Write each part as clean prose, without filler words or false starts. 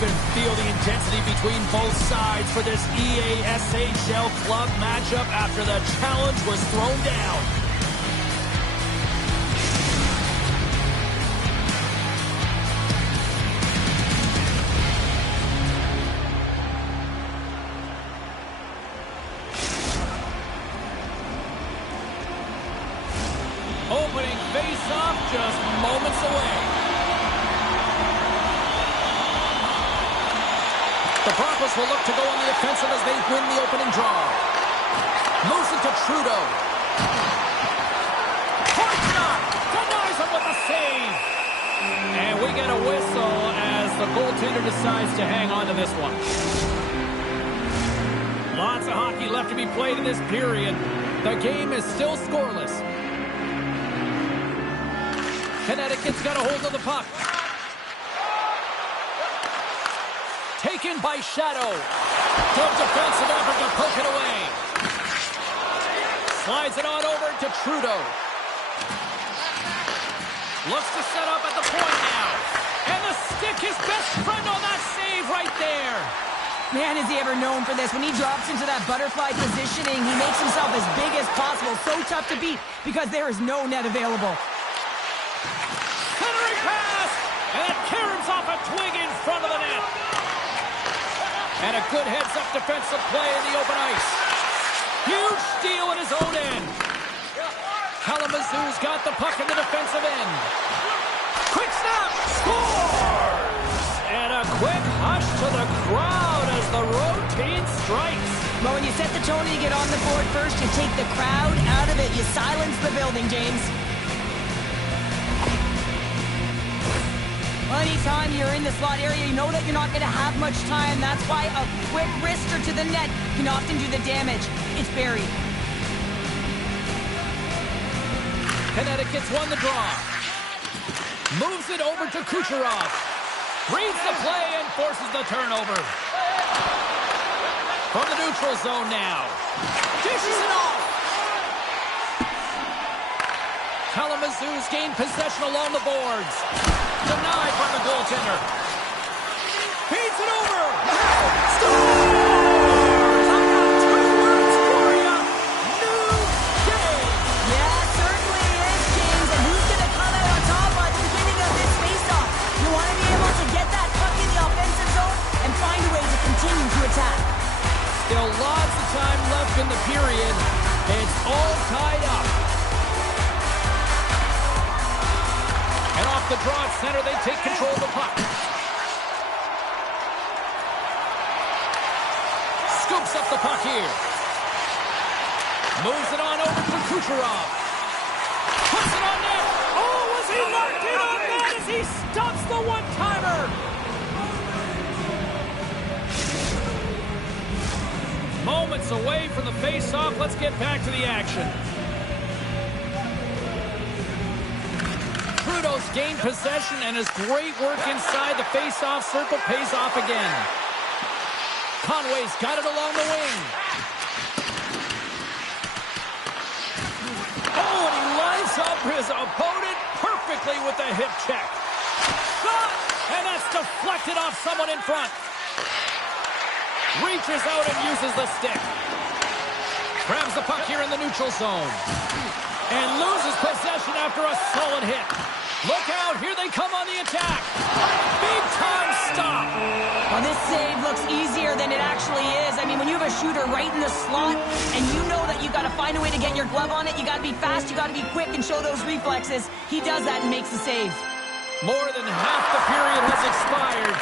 can feel the intensity between both sides for this EASHL club matchup after the challenge was thrown down. Opening face-off just moments away. The Broncos will look to go on the offensive as they win the opening draw. Moves it to Trudeau. Points it up. Denies him with the save. And we get a whistle as the goaltender decides to hang on to this one. Lots of hockey left to be played in this period. The game is still scoreless. Connecticut's got a hold of the puck. Taken by Shadow. Good defensive effort to poke it away. Slides it on over to Trudeau. Looks to set up at the point now. And the stick, his best friend on that save right there. Man, is he ever known for this. When he drops into that butterfly positioning, he makes himself as big as possible. So tough to beat because there is no net available. Centering pass. And it caroms off a twig in front of the net. And a good heads-up defensive play in the open ice. Huge steal at his own end. Kalamazoo's got the puck in the defensive end. Quick snap. Scores! And a quick hush to the crowd as the road team strikes. But when you set the tone and you get on the board first, you take the crowd out of it. You silence the building, James. Anytime you're in the slot area, you know that you're not going to have much time. That's why a quick wrister to the net can often do the damage. It's buried. Connecticut's won the draw. Moves it over to Kucherov. Reads the play and forces the turnover. From the neutral zone now. Dishes it off. Kalamazoo's gained possession along the boards. Denied by the goaltender. Feeds it over. Scores! I got 2 words for you. New day. Yeah, it certainly is, James. And who's going to come out on top at the beginning of this faceoff? You want to be able to get that puck in the offensive zone and find a way to continue to attack. Still lots of time left in the period. It's all tied up. And off the draw at center, they take control of the puck. Scoops up the puck here. Moves it on over to Kucherov. Puts it on net. Oh, was he locked in on that as he stops the one-timer? Moments away from the face-off. Let's get back to the action. Trudeau's gained possession, and his great work inside the face-off circle pays off again. Conway's got it along the wing. Oh, and he lines up his opponent perfectly with the hip check. Shot! And that's deflected off someone in front. Reaches out and uses the stick. Grabs the puck here in the neutral zone. And loses possession after a solid hit. Look out, here they come on the attack. Big time stop. Well, this save looks easier than it actually is. I mean, when you have a shooter right in the slot and you know that you've got to find a way to get your glove on it, you got to be fast, you got to be quick and show those reflexes. He does that and makes the save. More than half the period has expired.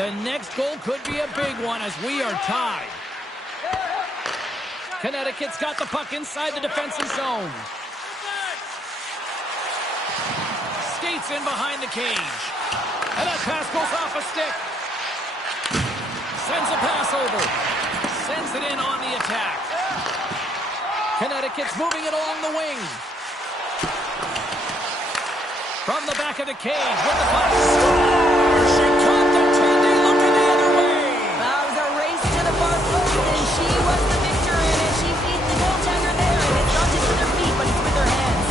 The next goal could be a big one as we are tied. Connecticut's got the puck inside the defensive zone. Skates in behind the cage. And that pass goes off a stick. Sends a pass over. Sends it in on the attack. Connecticut's moving it along the wing. From the back of the cage with the puck. Scores! She caught the Tindy looking the other way. That was a race to the far post, and she was the victor in it. She beat the goaltender there, and it's not just with her feet, but it's with her hands.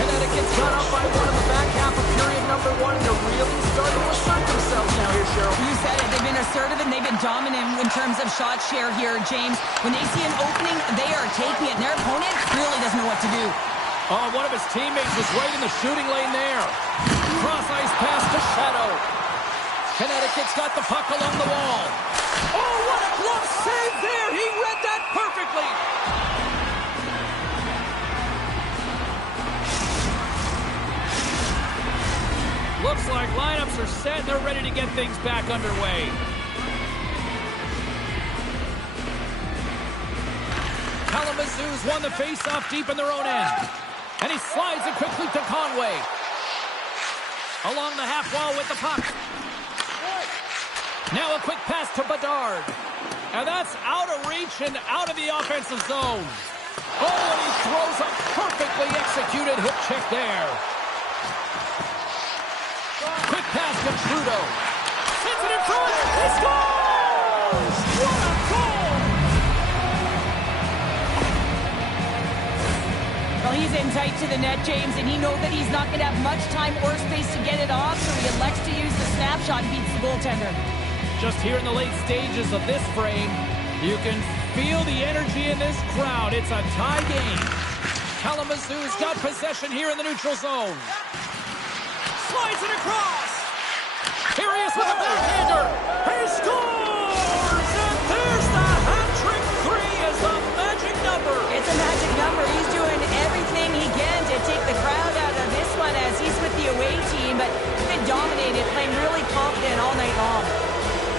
Connecticut's got up by one in the back half of period number 1, and they're really starting to assert themselves now here, Cheryl. You said it. They've assertive and they've been dominant in terms of shot share here, James. When they see an opening, they are taking it, and their opponent really doesn't know what to do. Oh, one of his teammates was right in the shooting lane there. Cross-ice pass to Shadow. Connecticut's got the puck along the wall. Oh, what a glove save there! He read that perfectly! Looks like lineups are set and they're ready to get things back underway. Kalamazoo's won the face-off deep in their own end. And he slides it quickly to Conway. Along the half wall with the puck. Now a quick pass to Bedard. And that's out of reach and out of the offensive zone. Oh, and he throws a perfectly executed hook check there. Quick pass to Trudeau. Sends it in front. He scores! What a goal! Well, he's in tight to the net, James, and he knows that he's not going to have much time or space to get it off, so he elects to use the snapshot and beats the goaltender. Just here in the late stages of this frame, you can feel the energy in this crowd. It's a tie game. Kalamazoo's got possession here in the neutral zone. Slides it across. Here he is with a backhander. He scores! And there's the hat-trick three as the magic number. It's a magic number. He's doing everything he can to take the crowd out of this one as he's with the away team, but he's been dominated, playing really confident all night long.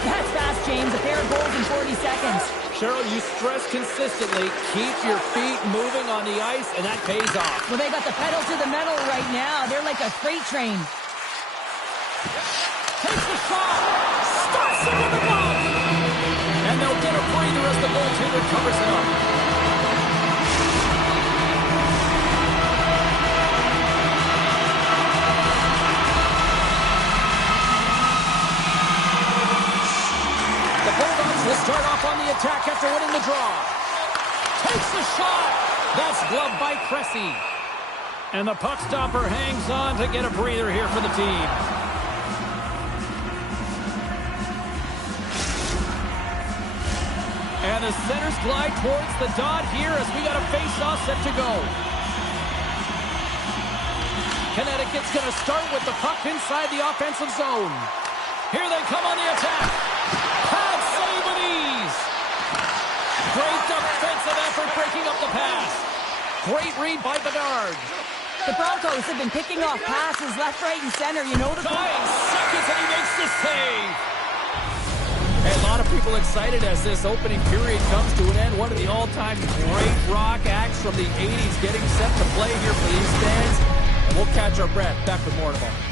That's fast, James. A pair of goals in 40 seconds. Cheryl, you stress consistently, keep your feet moving on the ice, and that pays off. Well, they got the pedal to the metal right now. They're like a freight train. Takes the shot. Stops it with the glove. And they'll get a breather as the goaltender covers it up. The Bulldogs will start off on the attack after winning the draw. Takes the shot. That's gloved by Cressy. And the puck stopper hangs on to get a breather here for the team. And the centers glide towards the dot here as we got a face-off set to go. Connecticut's going to start with the puck inside the offensive zone. Here they come on the attack. Pad save with ease. Great defensive effort breaking up the pass. Great read by Bedard. The Broncos have been picking off passes left, right, and center. You know the 9 seconds and he makes the save. Hey, a lot of people excited as this opening period comes to an end. One of the all-time great rock acts from the 80s getting set to play here for these fans. And we'll catch our breath. Back with more in a moment.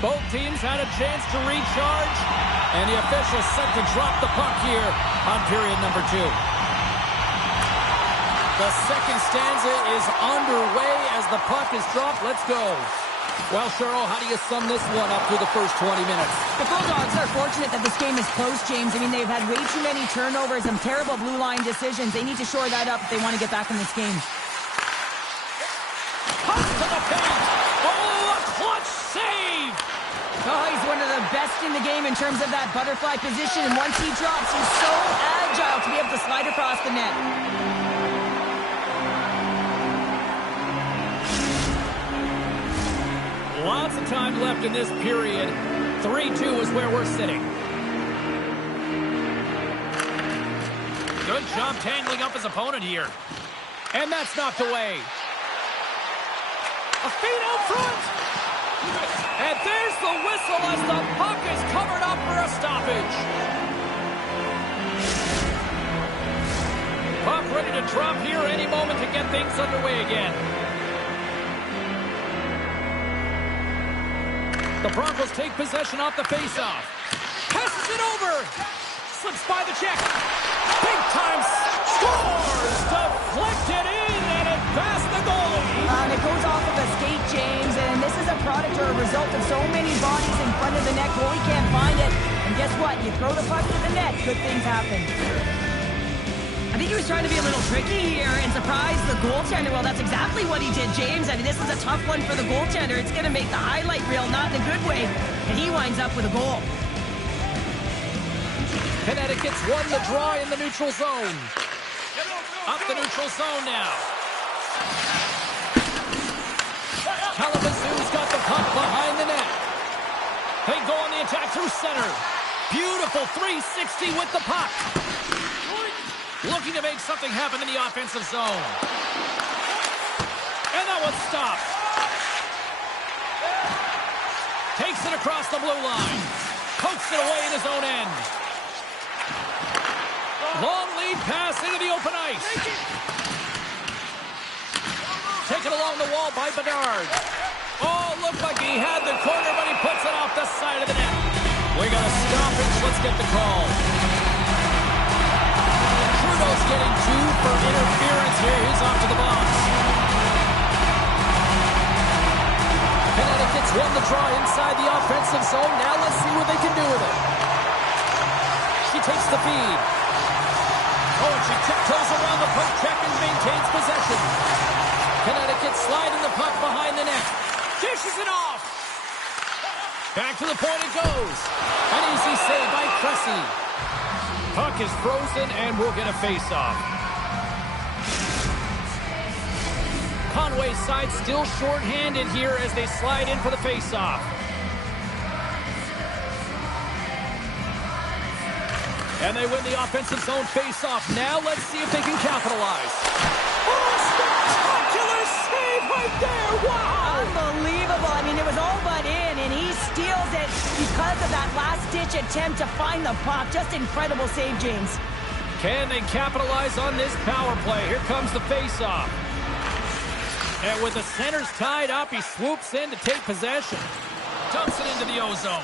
Both teams had a chance to recharge, and the official set to drop the puck here on period number 2. The second stanza is underway as the puck is dropped. Let's go. Well, Cheryl, how do you sum this one up through the first 20 minutes? The Bulldogs are fortunate that this game is close, James. I mean, they've had way too many turnovers and terrible blue line decisions. They need to shore that up if they want to get back in this game. Puck to the paint. Oh, a clutch save. Oh, he's one of the best in the game in terms of that butterfly position. And once he drops, he's so agile to be able to slide across the net. Lots of time left in this period. 3-2 is where we're sitting. Good job tangling up his opponent here. And that's knocked away. A feed out front. And there's the whistle as the puck is covered up for a stoppage. Puck ready to drop here any moment to get things underway again. The Broncos take possession off the faceoff. Passes it over. Slips by the check. Big time scores. Deflected in and it passed the goalie. And it goes off of a skate, James. And this is a product or a result of so many bodies in front of the net. Goalie can't find it. And guess what? You throw the puck to the net, good things happen. I think he was trying to be a little tricky here and surprise the goaltender. Well, that's exactly what he did, James. I mean, this is a tough one for the goaltender. It's going to make the highlight reel, not in a good way. And he winds up with a goal. Connecticut's won the draw in the neutral zone. Up the neutral zone now. Kalamazoo's got the puck behind the net. They go on the attack through center. Beautiful 360 with the puck. Looking to make something happen in the offensive zone. And that one's stopped. Takes it across the blue line. Pokes it away in his own end. Long lead pass into the open ice. Taken along the wall by Bedard. Oh, looked like he had the corner, but he puts it off the side of the net. We got a stoppage. Let's get the call. Trudeau's getting 2 for interference here. He's off to the box. Connecticut's won the draw inside the offensive zone. Now let's see what they can do with it. She takes the feed. Oh, and she tiptoes around the puck check and maintains possession. Connecticut sliding the puck behind the net. Dishes it off. Back to the point it goes. An easy save by Cressy. Puck is frozen and we'll get a face-off. Conway's side still short-handed here as they slide in for the face-off. And they win the offensive zone face-off. Now let's see if they can capitalize. Oh, spectacular save right there! Wow! Unbelievable. I mean, it was all but in, and he steals it because of that last-ditch attempt to find the puck. Just incredible save, James. Can they capitalize on this power play? Here comes the face-off. And with the centers tied up, he swoops in to take possession. Dumps it into the O-zone.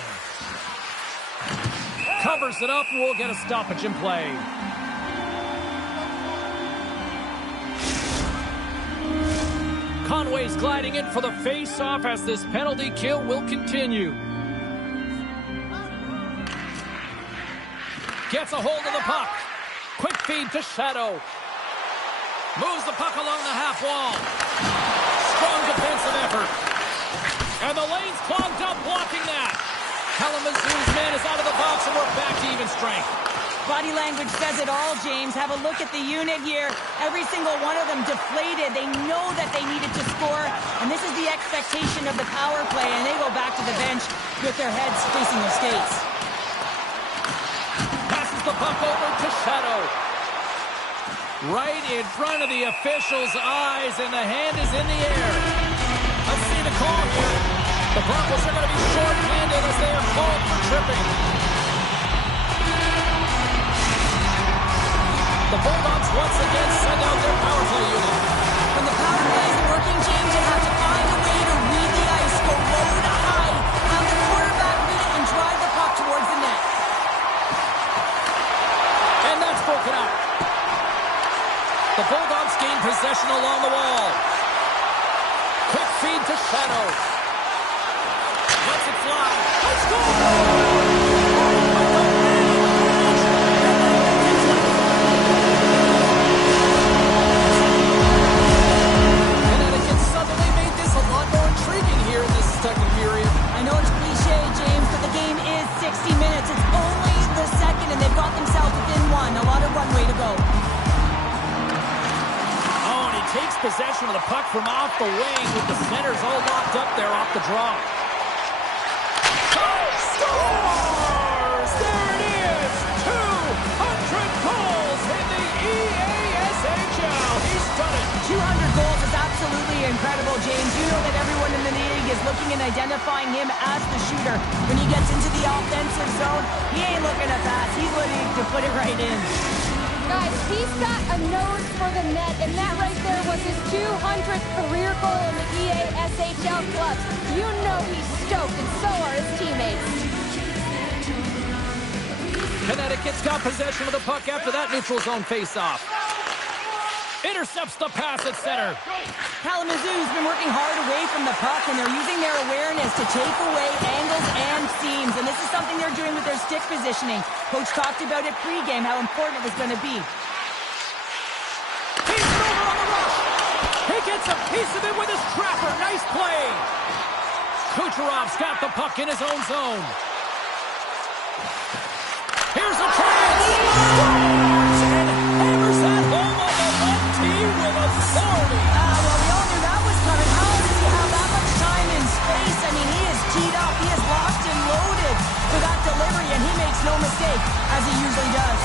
Covers it up, and we'll get a stoppage in play. Conway's gliding in for the face-off as this penalty kill will continue. Gets a hold of the puck. Quick feed to Shadow. Moves the puck along the half wall. Strong defensive effort. And the lane's clogged up blocking that. Kalamazoo's man is out of the box and we're back to even strength. Body language says it all, James. Have a look at the unit here. Every single one of them deflated. They know that they needed to score, and this is the expectation of the power play, and they go back to the bench with their heads facing their skates. Passes the puck over to Shadow. Right in front of the official's eyes, and the hand is in the air. Let's see the call here. The Broncos are going to be short-handed as they are called for tripping. The Bulldogs once again send out their power play unit. When the power play isn't working, James, you have to find a way to read the ice, go low to high, have the quarterback read it, and drive the puck towards the net. And that's broken up. The Bulldogs gain possession along the wall. Quick feed to Shadow. Lets it fly. Let's go! Connecticut suddenly made this a lot more intriguing here in this second period. I know it's cliche, James, but the game is 60 minutes. It's only the second, and they've got themselves within one. A lot of runway to go. Oh, and he takes possession of the puck from off the wing with the centers all locked up there off the draw. Scores! There it is! 200 goals in the EASHL! He's done it looking and identifying him as the shooter. When he gets into the offensive zone, he ain't looking to pass. He's looking to put it right in. Guys, he's got a nose for the net, and that right there was his 200th career goal in the EASHL clubs. You know he's stoked, and so are his teammates. Connecticut's got possession of the puck after that neutral zone faceoff. Intercepts the pass at center. Kalamazoo's been working hard away from the puck, and they're using their awareness to take away angles and seams. And this is something they're doing with their stick positioning. Coach talked about it pregame, how important it was going to be. He's over on the rush. He gets a piece of it with his trapper. Nice play. Kucherov's got the puck in his own zone. Here's a chance. And hammers that home on the 1T with authority. Well, we all knew that was coming. How does he have that much time and space? I mean, he is teed up. He is locked and loaded for that delivery, and he makes no mistake, as he usually does.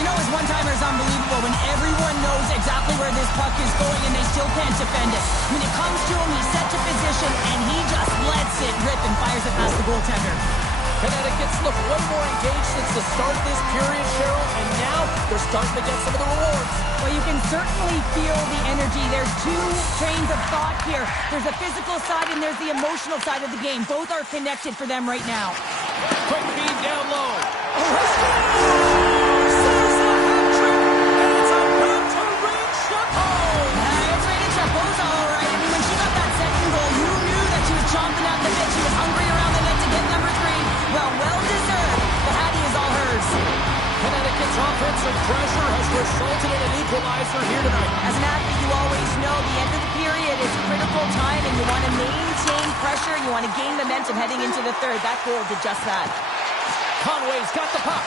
You know, his one-timer is unbelievable when everyone knows exactly where this puck is going and they still can't defend it. When it comes to him, he's set to position, and he just lets it rip and fires it past the goaltender. Connecticut's looked way more engaged since the start of this period, Cheryl, and now they're starting to get some of the rewards. Well, you can certainly feel the energy. There's two trains of thought here. There's the physical side and there's the emotional side of the game. Both are connected for them right now. Quick feed down low. Says the hat-trick, and it's about to reach the home. It's ready to pose all right. I mean, when she got that second goal, you knew that she was chomping at the bit. She was hungry around the net to get number 3. Well deserved. The Hattie is all hers. Connecticut's offensive pressure has resulted in an equalizer here tonight. As an athlete, you always know the end of the period is critical time, and you want to maintain pressure. You want to gain momentum heading into the third. That goal did just that. Conway's got the puck.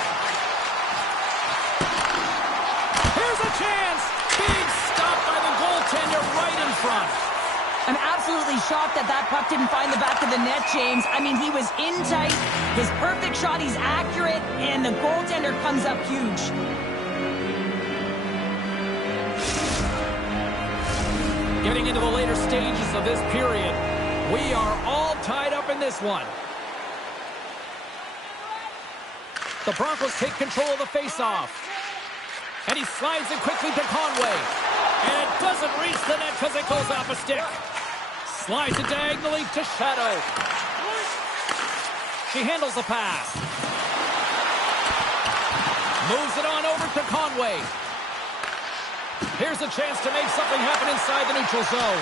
Here's a chance. Big stop by the goaltender right in front. I'm absolutely shocked that that puck didn't find the back of the net, James. I mean, he was in tight. His perfect shot, he's accurate, and the goaltender comes up huge. Getting into the later stages of this period, we are all tied up in this one. The Broncos take control of the faceoff. And he slides it quickly to Conway. And it doesn't reach the net because it goes off a stick. Slides it diagonally to Shadow. She handles the pass. Moves it on over to Conway. Here's a chance to make something happen inside the neutral zone.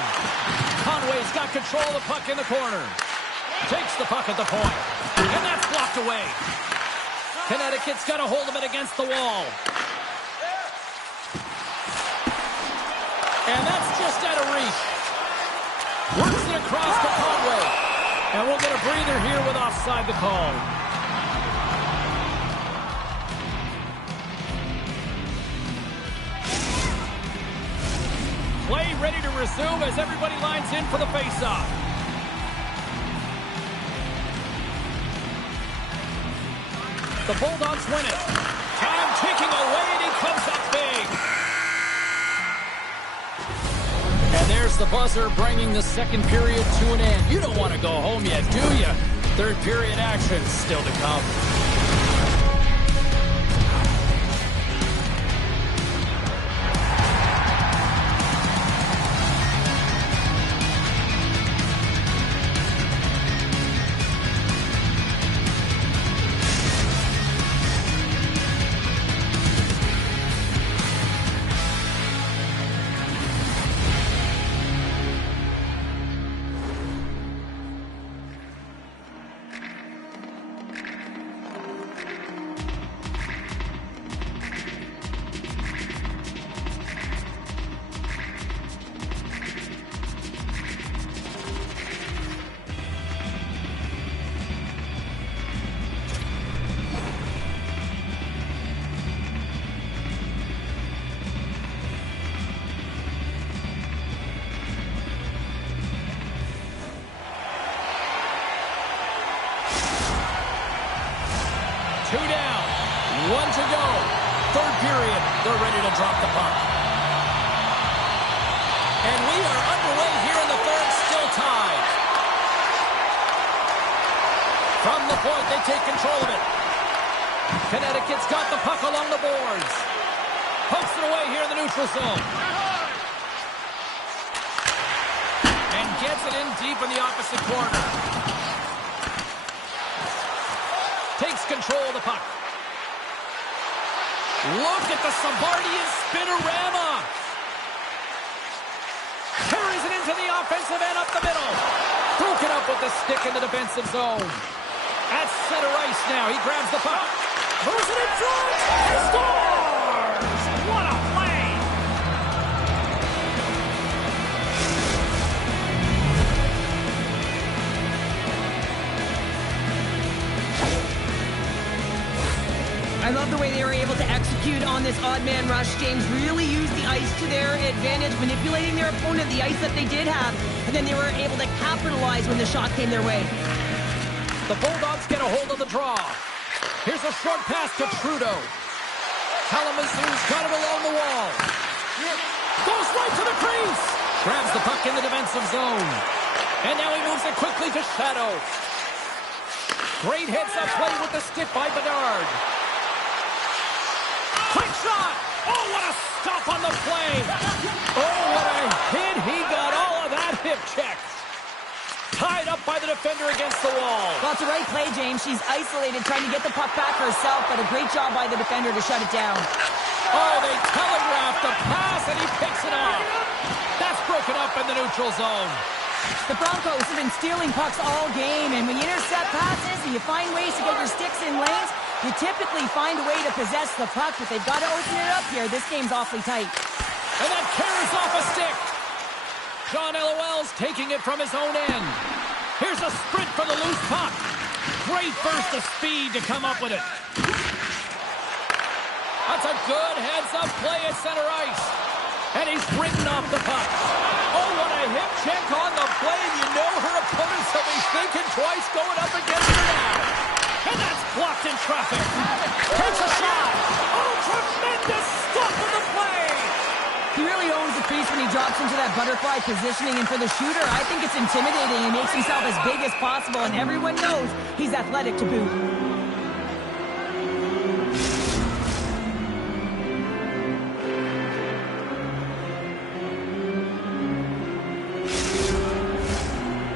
Conway's got control of the puck in the corner. Takes the puck at the point. And that's blocked away. Connecticut's got a hold of it against the wall. And that's just out of reach. Works it across to Conway. And we'll get a breather here with offside the call. Play ready to resume as everybody lines in for the faceoff. The Bulldogs win it. Time ticking away, and he comes up big. And there's the buzzer bringing the second period to an end. You don't want to go home yet, do you? Third period action still to come. Two down, one to go. Third period, they're ready to drop the puck. And we are underway here in the third, still tied. From the point, they take control of it. Connecticut's got the puck along the boards. Pokes it away here in the neutral zone. And gets it in deep in the opposite corner. Takes control of the puck. Look at the Savardian spinorama. Carries it into the offensive end up the middle. Broken up with the stick in the defensive zone. At center ice now. He grabs the puck. Moves it in front. He scores! What a play! I love the way they were able to execute on this odd man rush. James really used the ice to their advantage, manipulating their opponent, the ice that they did have, and then they were able to capitalize when the shot came their way. The Bulldogs get a hold of the draw. Here's a short pass to Trudeau. Kalamazoo's got it along the wall. Goes right to the crease. Grabs the puck in the defensive zone. And now he moves it quickly to Shadow. Great heads-up play with the stick by Bedard. Quick shot! Oh, what a stop on the play! Oh, what a hit! He got all of that hip check. Tied up by the defender against the wall. Well, it's the right play, James. She's isolated, trying to get the puck back herself, but a great job by the defender to shut it down. Oh, they telegraphed the pass, and he picks it off. That's broken up in the neutral zone. The Broncos have been stealing pucks all game, and when you intercept passes and you find ways to get your sticks in lanes, you typically find a way to possess the puck, but they've got to open it up here. This game's awfully tight. And that carries off a stick. John LOL's taking it from his own end. Here's a sprint for the loose puck. Great burst of speed to come up with it. That's a good heads-up play at center ice. And he's ridden off the puck. Oh, what a hip check on the play. And you know her opponents will be thinking twice going up against her now. And that's blocked in traffic. Takes a shot. Oh, tremendous stop of the play. He really owns the crease when he drops into that butterfly positioning, and for the shooter, I think it's intimidating. He makes himself as big as possible, and everyone knows he's athletic to boot.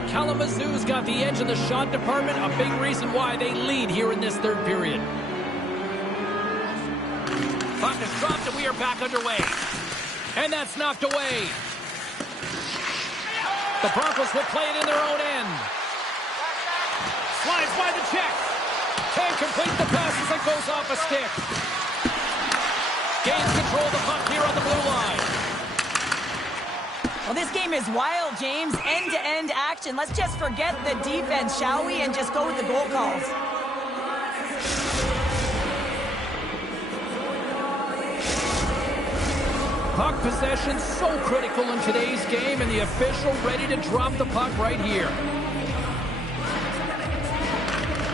Kalamazoo's got the edge of the shot department, a big reason why they lead here in this third period. Puck is dropped, and we are back underway. And that's knocked away. The Broncos will play it in their own end. Slides by the check. Can't complete the pass as it goes off a stick. Gains control of the puck here on the blue line. Well, this game is wild, James. End-to-end action. Let's just forget the defense, shall we? And just go with the goal calls. Puck possession so critical in today's game, and the official ready to drop the puck right here.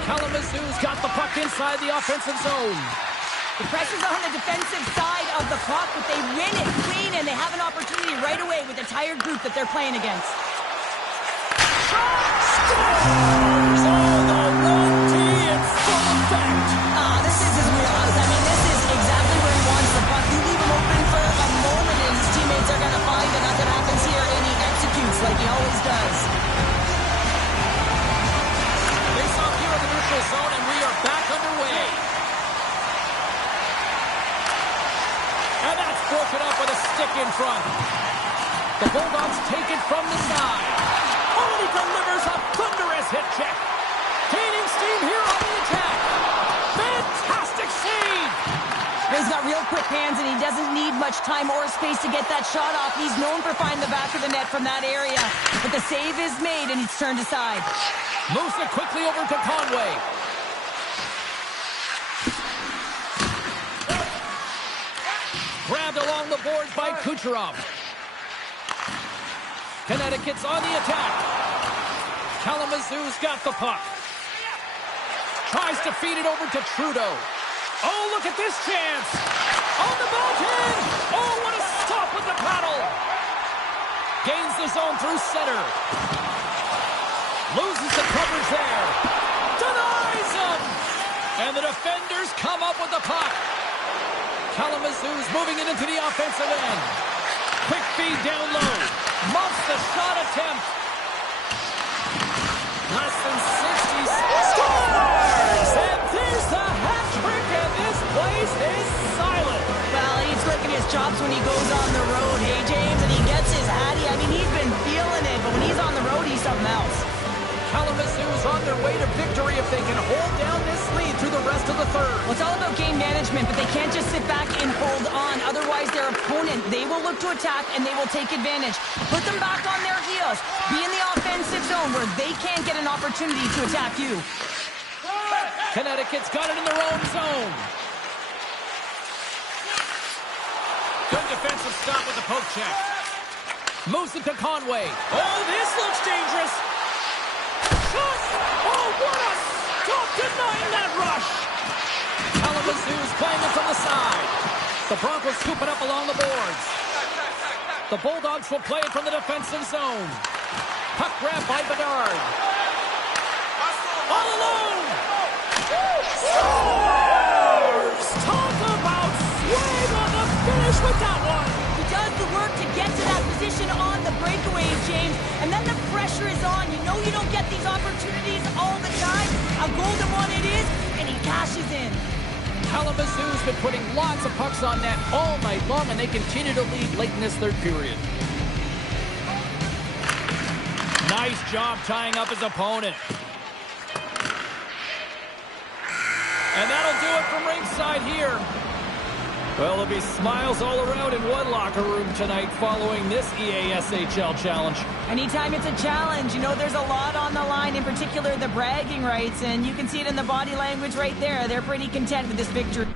Kalamazoo's got the puck inside the offensive zone. The pressure's on the defensive side of the puck, but they win it clean, and they have an opportunity right away with the tired group that they're playing against. Scores! Oh, the 1T in full effect. This is his wheelhouse. I mean, this is exactly where he wants the puck. You leave him open for a moment, and his teammates are going to find that nothing happens here, and he executes like he always does. Face off here in the neutral zone, and we are back underway. And that's broken up with a stick in front. The Bulldogs take it from the side. Oh, and he delivers a thunderous hit check. Gaining steam here on the attack. Fantastic save. He's got real quick hands, and he doesn't need much time or space to get that shot off. He's known for finding the back of the net from that area. But the save is made, and he's turned aside. Moves it quickly over to Conway. Grabbed along the boards by Kucherov. Connecticut's on the attack. Kalamazoo's got the puck. Tries to feed it over to Trudeau. Oh, look at this chance. On the backhand. Oh, what a stop with the paddle. Gains the zone through center. Loses the coverage there. Denied. And the defenders come up with the puck. Kalamazoo's moving it into the offensive end. Quick feed down low. Muffs the shot attempt. Less than 60 seconds. Scores! And there's the hat trick, and this place is silent. Well, he's licking his chops when he goes on the road, hey, James? And he gets his hattie. I mean, he's been feeling it, but when he's on the road, he's something else. Kalamazoo's on their way to victory if they can hold down this lead through the rest of the third. Well, it's all about game management, but they can't just sit back and hold on. Otherwise, their opponent, they will look to attack, and they will take advantage. Put them back on their heels. Be in the offensive zone where they can't get an opportunity to attack you. Connecticut's got it in their own zone. Good defensive stop with the poke check. Moves it to Conway. Oh, this looks dangerous. Shot! Oh, what a stop denying that rush! Kalamazoo's playing it from the side. The Broncos scoop it up along the boards. The Bulldogs will play it from the defensive zone. Puck grab by Bedard. All alone! Scores! Talk about swing on the finish with that one! He does the work to get to that position on the breakaways, James, and then the pressure is on. You know you don't get these opportunities all the time. A golden one it is, and he cashes in. Kalamazoo's been putting lots of pucks on net all night long, and they continue to lead late in this third period. Nice job tying up his opponent. And that'll do it from ringside here. Well, there'll be smiles all around in one locker room tonight following this EASHL challenge. Anytime it's a challenge, you know there's a lot on the line, in particular the bragging rights, and you can see it in the body language right there. They're pretty content with this victory.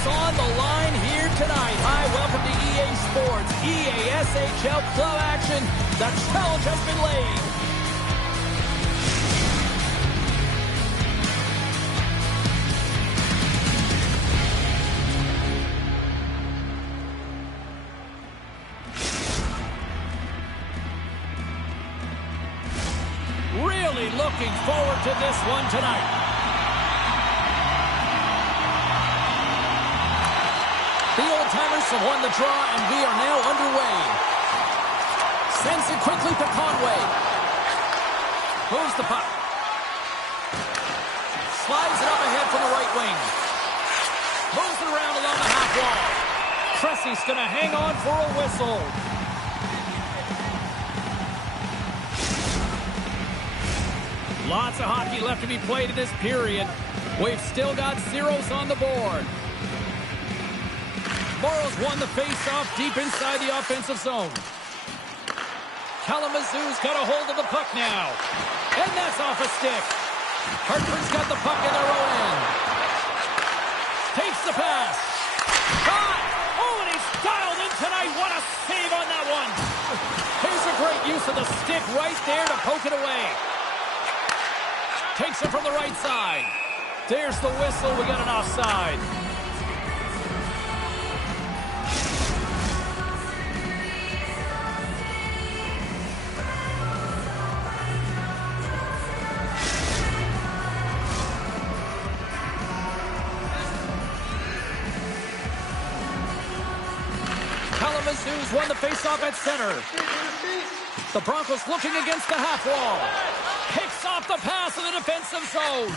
What's on the line here tonight? Hi, welcome to EA Sports, EA SHL Club action. The challenge has been laid. Really looking forward to this one tonight. The old-timers have won the draw, and we are now underway. Sends it quickly to Conway. Moves the puck. Slides it up ahead from the right wing. Moves it around along the half wall. Cressy's going to hang on for a whistle. Lots of hockey left to be played in this period. We've still got zeros on the board. Morrow's won the face-off deep inside the offensive zone. Kalamazoo's got a hold of the puck now. And that's off a stick. Hartford's got the puck in their own end. Takes the pass. Shot! Oh, and he's dialed in tonight. What a save on that one. Here's a great use of the stick right there to poke it away. Takes it from the right side. There's the whistle. We got an offside. Kalamazoo's won the faceoff at center. The Broncos looking against the half wall. Picks off the pass in the defensive zone.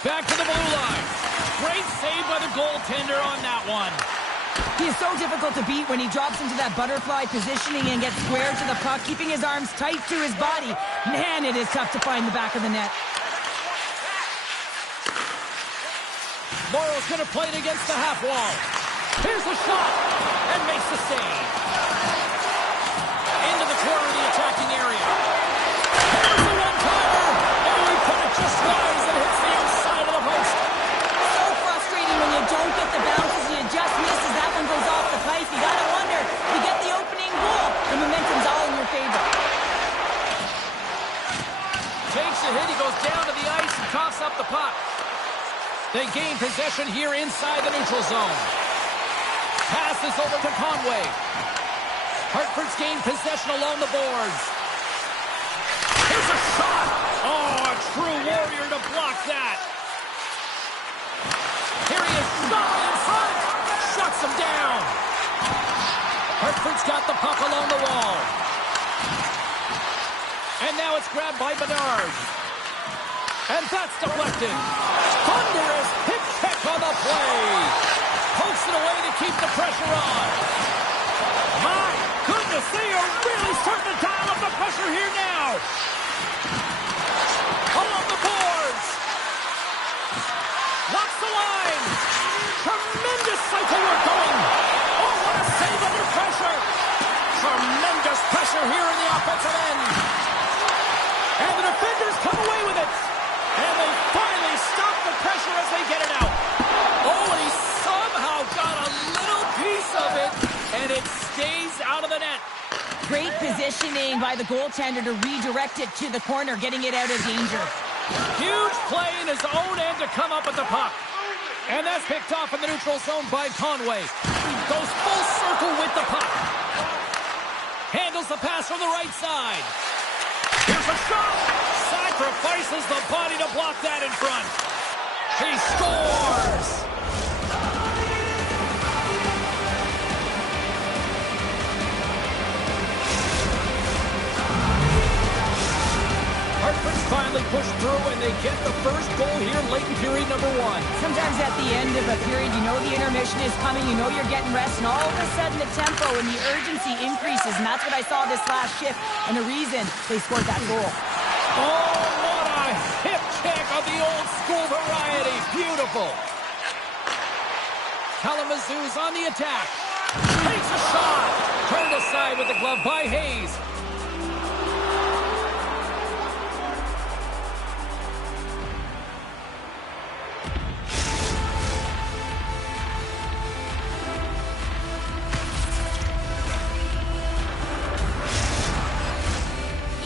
Back to the blue line. Great save by the goaltender on that one. He is so difficult to beat when he drops into that butterfly positioning and gets square to the puck, keeping his arms tight to his body. Man, it is tough to find the back of the net. Morrow's going to play it against the half wall. Here's a shot, and makes the save. Into the corner of the attacking area. Here's the one-timer. Oh, he put it just wide as it hits the outside of the post. So frustrating when you don't get the bounces and you just miss as that one goes off the pipe. You gotta wonder, you get the opening goal, the momentum's all in your favor. Takes a hit, he goes down to the ice and coughs up the puck. They gain possession here inside the neutral zone. Passes over to Conway. Hartford's gained possession along the boards. Here's a shot. Oh, a true warrior to block that. Here he is, shot in front. Shuts him down. Hartford's got the puck along the wall. And now it's grabbed by Bedard. And that's deflected. Thunderous hip check on the play. Pokes it away to keep the pressure on. My goodness, they are really starting to dial up the pressure here now. Along the boards. Walks the line. Tremendous cycle work going. Oh, what a save under pressure. Tremendous pressure here in the offensive end. And the defenders come away with it. And they finally stop the pressure as they get it out. Oh, and he somehow got a little piece of it, and it stays out of the net. Great positioning by the goaltender to redirect it to the corner, getting it out of danger. Huge play in his own end to come up with the puck. And that's picked off in the neutral zone by Conway. Goes full circle with the puck. Handles the pass from the right side. Here's a shot. Sacrifices the body to block that in front. He scores. Hartford's finally pushed through, and they get the first goal here late in period number 1. Sometimes at the end of a period, you know the intermission is coming, you know you're getting rest, and all of a sudden the tempo and the urgency increases, and that's what I saw this last shift, and the reason they scored that goal. Oh, what a hip check of the old school variety. Beautiful. Kalamazoo's on the attack. Takes a shot. Turned aside with the glove by Hayes.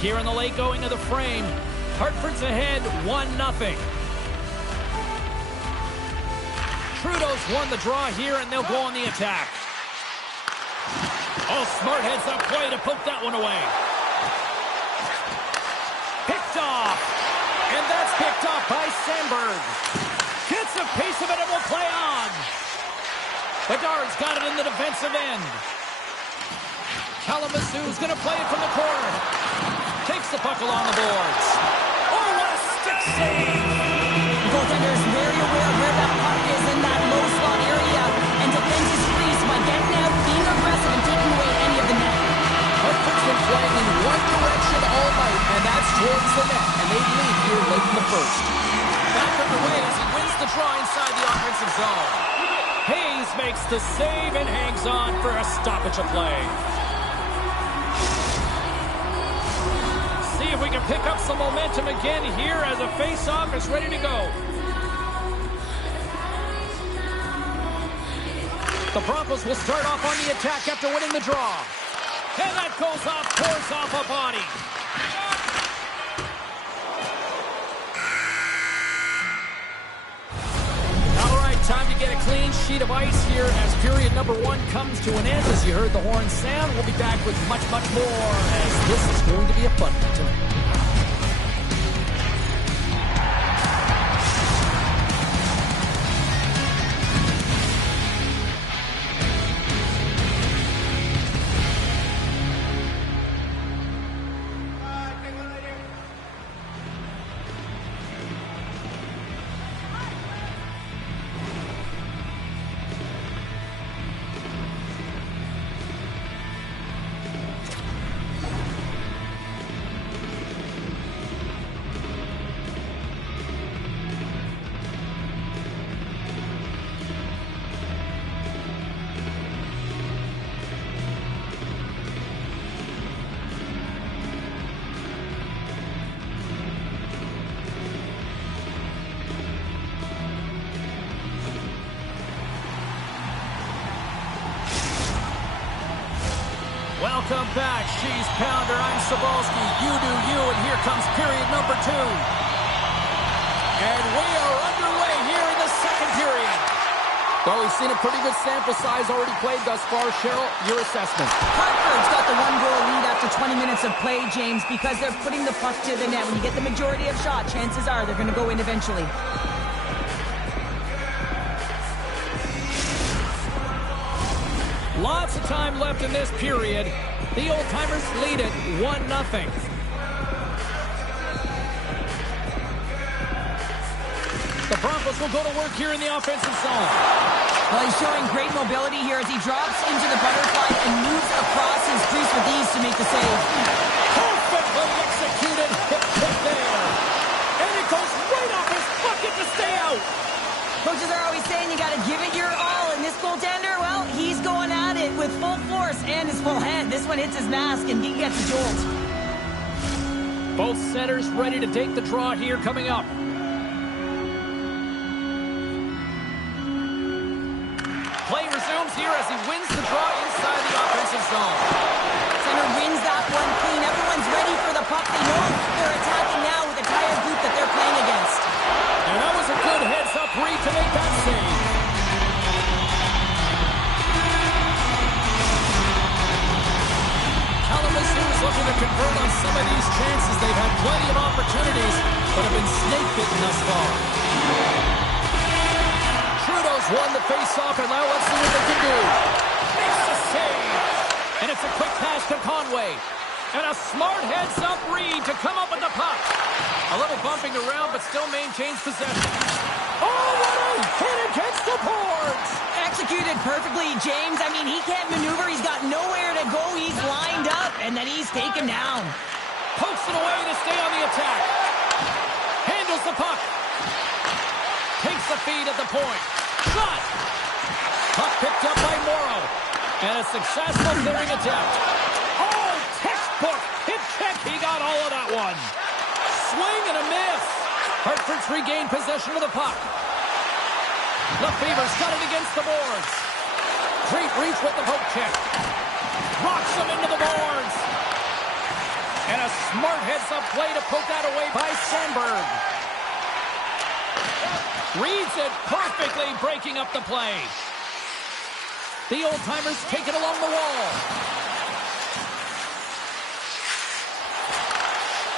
here in the late going of the frame. Hartford's ahead 1-0. Trudeau's won the draw here, and they'll go on the attack. Oh, smart heads up play to poke that one away. Picked off. And that's picked off by Sandberg. Gets a piece of it and will play on. Bedard's got it in the defensive end. Kalamazoo's going to play it from the corner. Takes the puck along the boards. Oh, what a stick save. The goaltender is very aware of where that puck is in that low slot area and defends his crease by getting out, being aggressive, and taking away any of the net. Hartford's been playing in one direction all night, and that's towards the net, and they lead here late in the first. Back underway as he wins the draw inside the offensive zone. Hayes makes the save and hangs on for a stoppage of play. See if we can pick up some momentum again here as a face-off is ready to go. The Broncos will start off on the attack after winning the draw. And that goes off, pours off a body. All right, time to get a clean sheet of ice here as period number 1 comes to an end. As you heard the horn sound, we'll be back with much, much more as this is going to be a fun one tonight. Welcome back, She's Pounder. I'm Cybulski. You do you, and here comes period number 2. And we are underway here in the second period. Well, we've seen a pretty good sample size already played thus far. Cheryl, your assessment. Hartford's got the 1-goal lead after 20 minutes of play, James, because they're putting the puck to the net. When you get the majority of shots, chances are they're going to go in eventually. Lots of time left in this period. The Old-Timers lead it 1-0. The Broncos will go to work here in the offensive zone. Well, he's showing great mobility here as he drops into the butterfly and moves across his crease with ease to make the save. Perfectly executed hip kick there. And it goes right off his bucket to stay out. Coaches are always saying you got to give it your all, and this goaltender, well, he's going at it with full force and his full head. This one hits his mask, and he gets a jolt. Both centers ready to take the draw here coming up. Play resumes here as he wins the draw inside the offensive zone. Center wins that one clean. Everyone's ready for the puck. They know they're attacking now with the tired group that they're playing against. And that was a good heads-up read to make that save. Kalamazoo is looking to convert on some of these chances. They've had plenty of opportunities, but have been snake-bitten thus far. Trudeau's won the face-off, and now let's see what they can do. Makes the save. And it's a quick pass to Conway. And a smart heads-up read to come up with the puck. A little bumping around, but still maintains possession. Oh, what a hit against the boards! Executed perfectly, James. I mean, he can't maneuver. He's got nowhere to go. He's lined up, and then he's taken down. Pokes it away to stay on the attack. Handles the puck. Takes the feed at the point. Shot! Puck picked up by Morrow. And a successful clearing attempt. Oh, textbook hip check. He got all of that one. Swing and a miss. Hartford's regained possession of the puck. Lefever's got it against the boards. Great reach with the poke check. Rocks him into the boards. And a smart heads-up play to poke that away by Sandberg. Reads it perfectly, breaking up the play. The old-timers take it along the wall.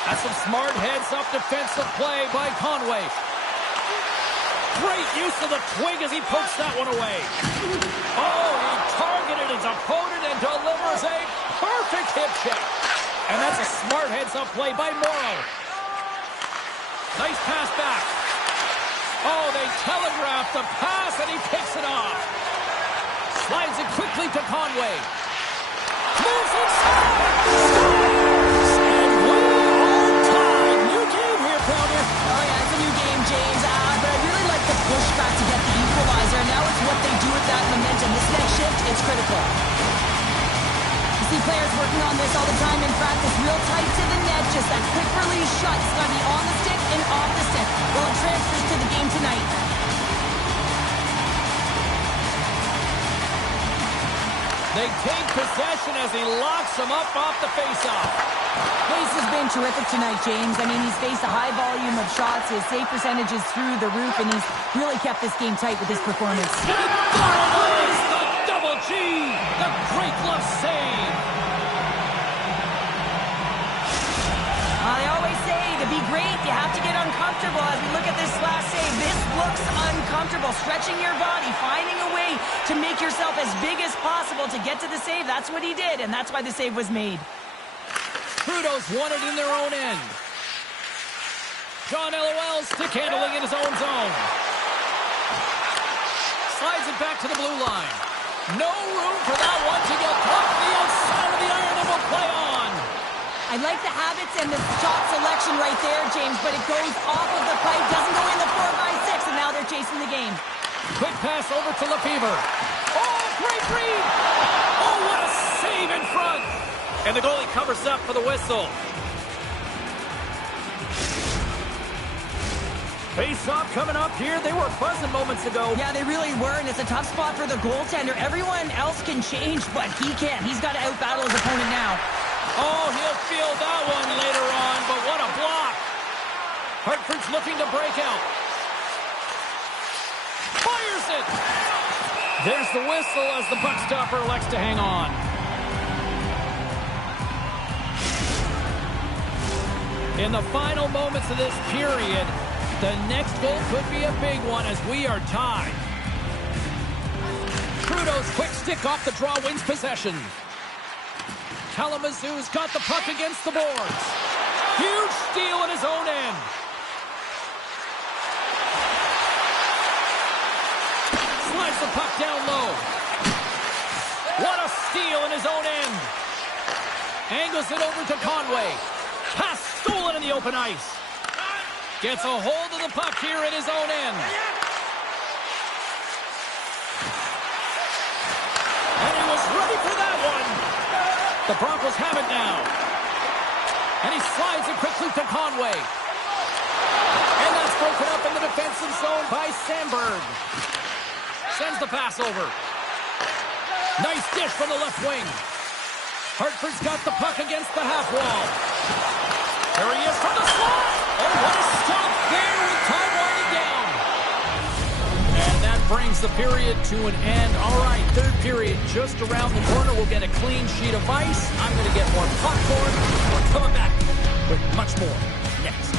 That's some smart heads-up defensive play by Conway. Great use of the twig as he pokes that one away. Oh, he targeted his opponent and delivers a perfect hip check. And that's a smart heads-up play by Morrow. Nice pass back. Oh, they telegraphed the pass, and he picks it off. Slides it quickly to Conway. Moves inside. Scores! And we are tied. New game here, Pounder. Oh, yeah, it's a new game, James. But I really like the pushback to get the equalizer. Now it's what they do with that momentum. This next shift, it's critical. You see players working on this all the time in practice. Real tight to the net. Just that quick release shot. It's got to be on the stick and off the stick. Well, it transfers to the game tonight. They take possession as he locks him up off the faceoff. Pace has been terrific tonight, James. I mean, he's faced a high volume of shots. His save percentage is through the roof, and he's really kept this game tight with his performance. There it is, the double G, the great glove save. They always say to be great, you have to get uncomfortable. As we look at this last save, this looks uncomfortable. Stretching your body, finding a way to make yourself as big as possible to get to the save. That's what he did, and that's why the save was made. Trudeau's won it in their own end. John LOL stick handling in his own zone. Slides it back to the blue line. No room for that one to get blocked to the outside of the iron and will play on. I like the habits and the shot selection right there, James, but it goes off of the pipe, doesn't go in the 4x6, and now they're chasing the game. Quick pass over to Lefebvre. Oh, great read! Oh, what a save in front! And the goalie covers up for the whistle. Face-off coming up here. They were buzzing moments ago. Yeah, they really were, and it's a tough spot for the goaltender. Everyone else can change, but he can't. He's got to outbattle his opponent now. Oh, he'll feel that one later on, but what a block. Hartford's looking to break out. Fires it! There's the whistle as the puck stopper elects to hang on. In the final moments of this period, the next goal could be a big one as we are tied. Trudeau's quick stick off the draw wins possession. Kalamazoo's got the puck against the boards. Huge steal in his own end. Slides the puck down low. What a steal in his own end. Angles it over to Conway. Pass stolen in the open ice. Gets a hold of the puck here in his own end. And he was ready for that one. The Broncos have it now. And he slides it quickly to Conway. And that's broken up in the defensive zone by Sandberg. Sends the pass over. Nice dish from the left wing. Hartford's got the puck against the half wall. There he is from the slot. Oh, what a stop there with time winding down. And that brings the period to an end. All right, third period just around the corner. We'll get a clean sheet of ice. I'm going to get more popcorn. We're coming back with much more next.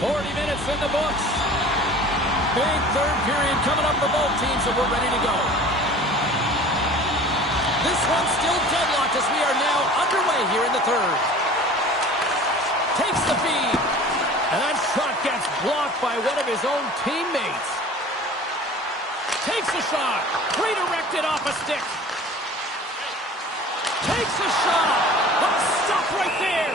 40 minutes in the books. Big third period coming up for both teams, and we're ready to go. This one's still deadlocked as we are now underway here in the third. Takes the feed. And that shot gets blocked by one of his own teammates. Takes a shot. Redirected off a stick. Takes a shot. Oh, stop right there.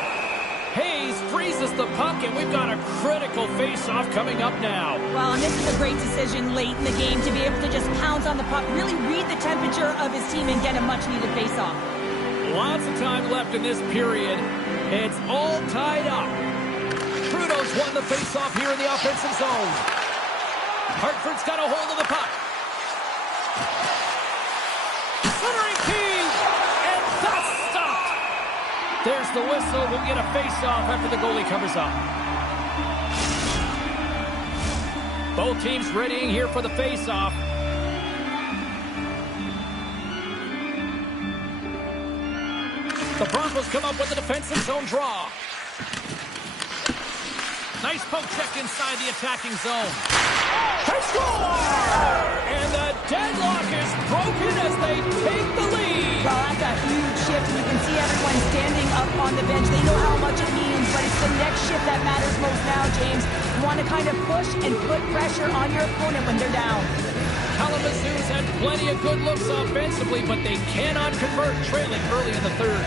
Hayes freezes the puck, and we've got a critical face-off coming up now. Well, and this is a great decision late in the game to be able to just pounce on the puck, really read the temperature of his team and get a much-needed face-off. Lots of time left in this period. It's all tied up. Trudeau's won the face-off here in the offensive zone. Hartford's got a hold of the puck. Centering key, and that's stopped. There's the whistle. We'll get a face-off after the goalie covers up. Both teams readying here for the face-off. The Broncos come up with a defensive zone draw. Nice poke check inside the attacking zone. They score! And the deadlock is broken as they take the lead. Well, that's a huge shift. You can see everyone standing up on the bench. They know how much it means, but it's the next shift that matters most now, James. You want to kind of push and put pressure on your opponent when they're down. Kalamazoo's had plenty of good looks offensively, but they cannot convert, trailing early in the third.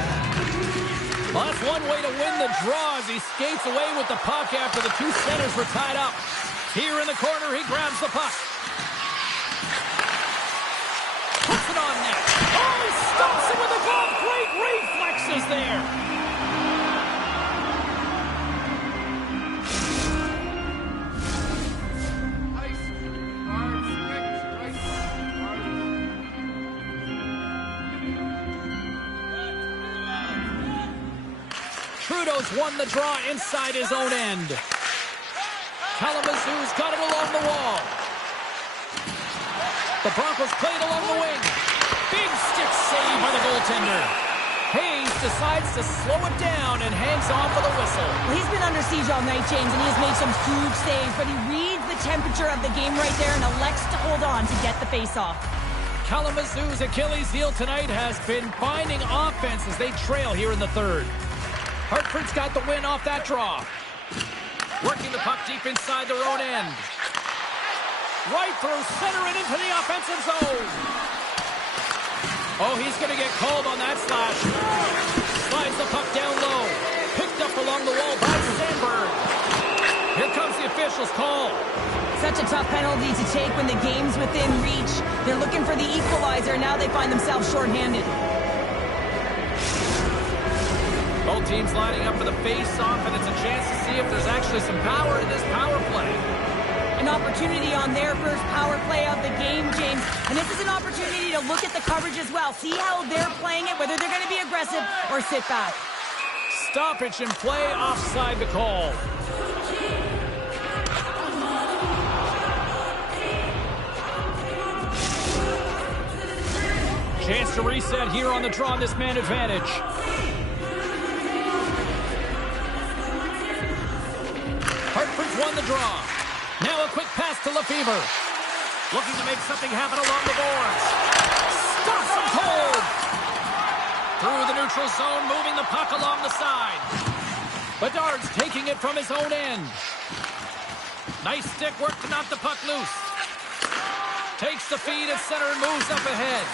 Well, that's one way to win the draw as he skates away with the puck after the two centers were tied up. Here in the corner, he grabs the puck. Puts it on net. Oh, he stops it with a glove. Great reflexes there. Trudeau's won the draw inside his own end. Kalamazoo's got it along the wall. The Broncos played along the wing. Big stick save by the goaltender. Hayes decides to slow it down and hangs on for the whistle. Well, he's been under siege all night, James, and he has made some huge saves, but he reads the temperature of the game right there and elects to hold on to get the face-off. Kalamazoo's Achilles heel tonight has been finding offense as they trail here in the third. Hartford's got the win off that draw. Working the puck deep inside their own end. Right through center and into the offensive zone. Oh, he's going to get called on that slash. Slides the puck down low. Picked up along the wall by Sandberg. Here comes the official's call. Such a tough penalty to take when the game's within reach. They're looking for the equalizer. Now they find themselves shorthanded. Both teams lining up for the face-off, and it's a chance to see if there's actually some power in this power play. An opportunity on their first power play of the game, James. And this is an opportunity to look at the coverage as well. See how they're playing it, whether they're going to be aggressive or sit back. Stoppage and play offside the call. Chance to reset here on the draw, this man advantage. Hartford's won the draw. Now a quick pass to Lefebvre. Looking to make something happen along the boards. Stops him cold. Through the neutral zone, moving the puck along the side. Bedard's taking it from his own end. Nice stick work to knock the puck loose. Takes the feed at center and moves up ahead.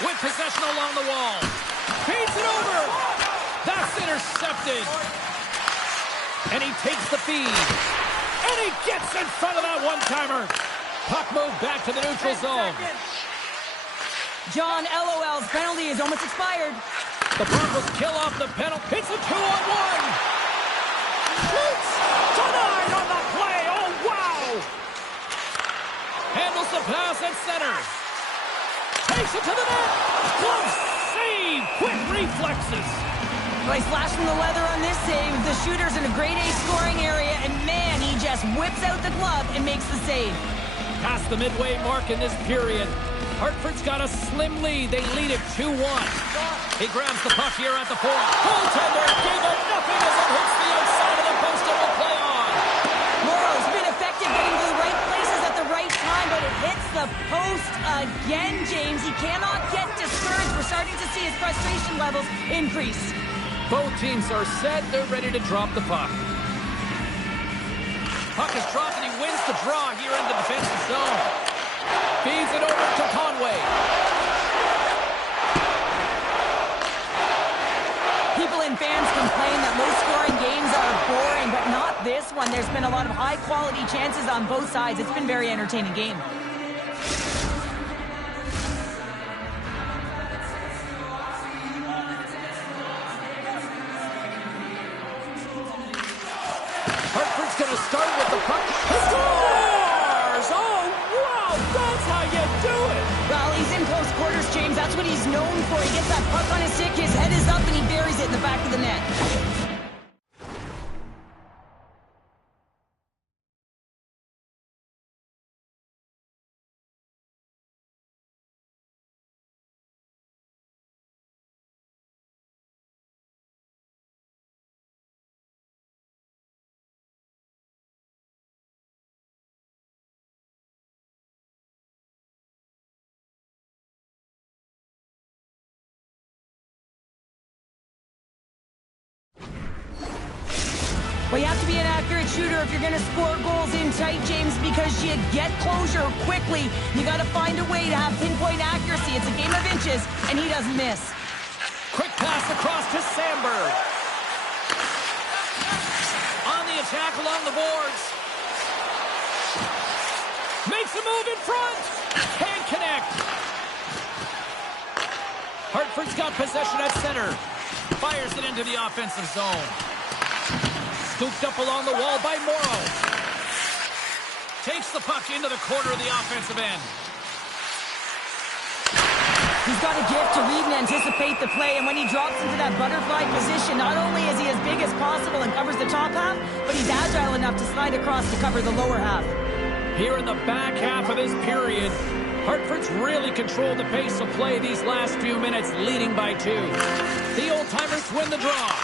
With possession along the wall. Feeds it over. That's intercepted. And he takes the feed. And he gets in front of that one-timer. Puck moved back to the neutral zone. John LOL's penalty is almost expired. The Broncos kill off the penalty. It's a 2-on-1. Shoots. Denied on the play. Oh, wow. Handles the pass at center. Takes it to the net. Close save. Quick reflexes. Well, he slashed from the leather on this save. The shooter's in a grade A scoring area, and man, he just whips out the glove and makes the save. Past the midway mark in this period. Hartford's got a slim lead. They lead it 2-1. He grabs the puck here at the point. Goaltender gave him nothing as it hits the outside of the post increase. Both teams are set. They're ready to drop the puck. Puck is dropped and he wins the draw here in the defensive zone. Feeds it over to Conway. People and fans complain that low-scoring games are boring, but not this one. There's been a lot of high-quality chances on both sides. It's been a very entertaining game. Hartford's going to start with the puck. Scores! Oh, wow! That's how you do it! Well, he's in close quarters, James. That's what he's known for. He gets that puck on his stick, his head is up, and he buries it in the back of the net. Well, you have to be an accurate shooter if you're going to score goals in tight, James, because you get closure quickly. You got to find a way to have pinpoint accuracy. It's a game of inches, and he doesn't miss. Quick pass across to Sandberg. On the attack along the boards. Makes a move in front. Can't connect. Hartford's got possession at center. Fires it into the offensive zone. Scooped up along the wall by Morrow. Takes the puck into the corner of the offensive end. He's got a gift to read and anticipate the play, and when he drops into that butterfly position, not only is he as big as possible and covers the top half, but he's agile enough to slide across to cover the lower half. Here in the back half of this period, Hartford's really controlled the pace of play these last few minutes, leading by 2. The Old-Timers win the draw.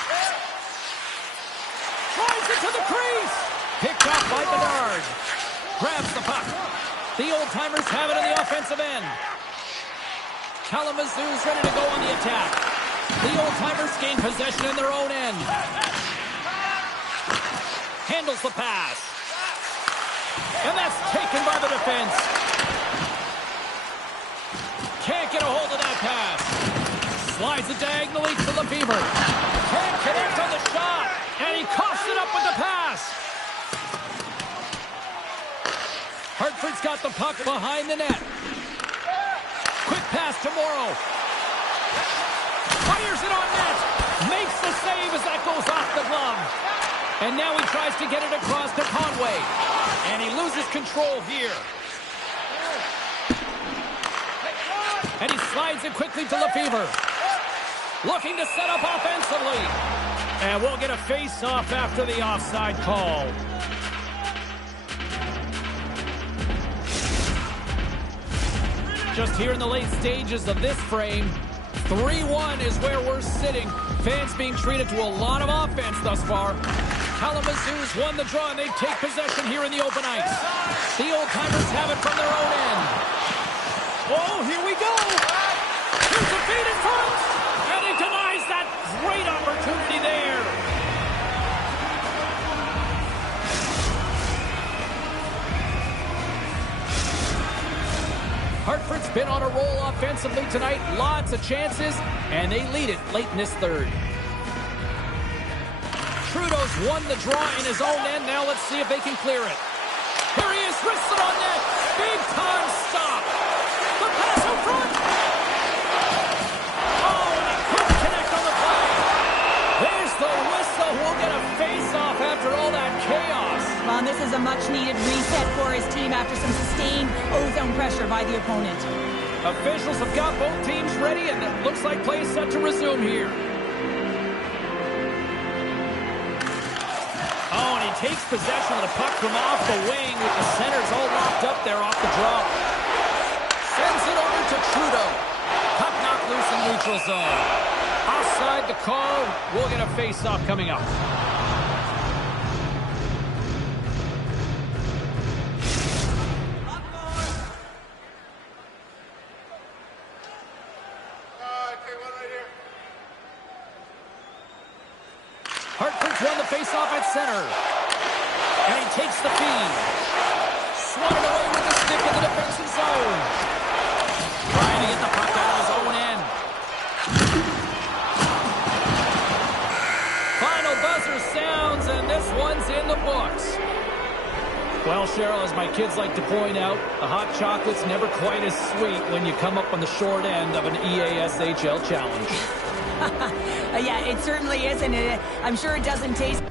Drives it to the crease. Picked off by Bedard. Grabs the puck. The Old-Timers have it in the offensive end. Kalamazoo's ready to go on the attack. The Old-Timers gain possession in their own end. Handles the pass. And that's taken by the defense. Can't get a hold of that pass. Slides it diagonally to Lefebvre. Can't connect on the shot. And he coughs it up with the pass. Hartford's got the puck behind the net. Quick pass to Morrow. Fires it on net. Makes the save as that goes off the glove. And now he tries to get it across to Conway. And he loses control here. And he slides it quickly to Lefebvre. Looking to set up offensively. And we'll get a face-off after the offside call. Just here in the late stages of this frame, 3-1 is where we're sitting. Fans being treated to a lot of offense thus far. Kalamazoo's won the draw, and they take possession here in the open ice. The Old-Timers have it from their own end. Oh, here we go. Here's a feed in front. And he denies that great opportunity there. Hartford's been on a roll offensively tonight. Lots of chances, and they lead it late in this third. Trudeau's won the draw in his own end. Now let's see if they can clear it. Here he is, wristed on net. Big time stop. The pass in front. Oh, and he couldn't connect on the play. There's the whistle. We'll get a face-off after all that chaos. Well, this is a much-needed reset for his team after some sustained ozone pressure by the opponent. Officials have got both teams ready, and it looks like play is set to resume here. Oh, and he takes possession of the puck from off the wing with the centers all locked up there off the draw. Sends it over to Trudeau. Puck knocked loose in neutral zone. Offside the call. We'll get a face-off coming up. Hartford's won the faceoff at center. And he takes the feed. Swatted away with the stick in the defensive zone. Trying to get the puck out of his own end. Final buzzer sounds, and this one's in the books. Well, Cheryl, as my kids like to point out, the hot chocolate's never quite as sweet when you come up on the short end of an EASHL challenge. Yeah, it certainly is, and I'm sure it doesn't taste...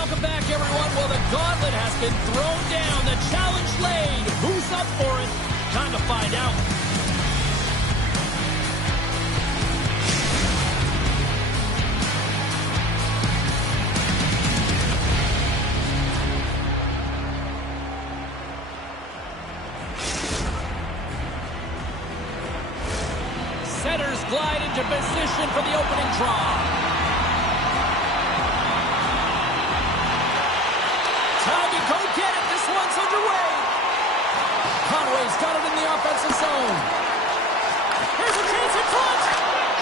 Welcome back, everyone. Well, the gauntlet has been thrown down. The challenge laid. Who's up for it? Time to find out. Setters glide into position for the opening draw. Time to go get it. This one's underway. Conway's got it in the offensive zone. Here's a chance in front.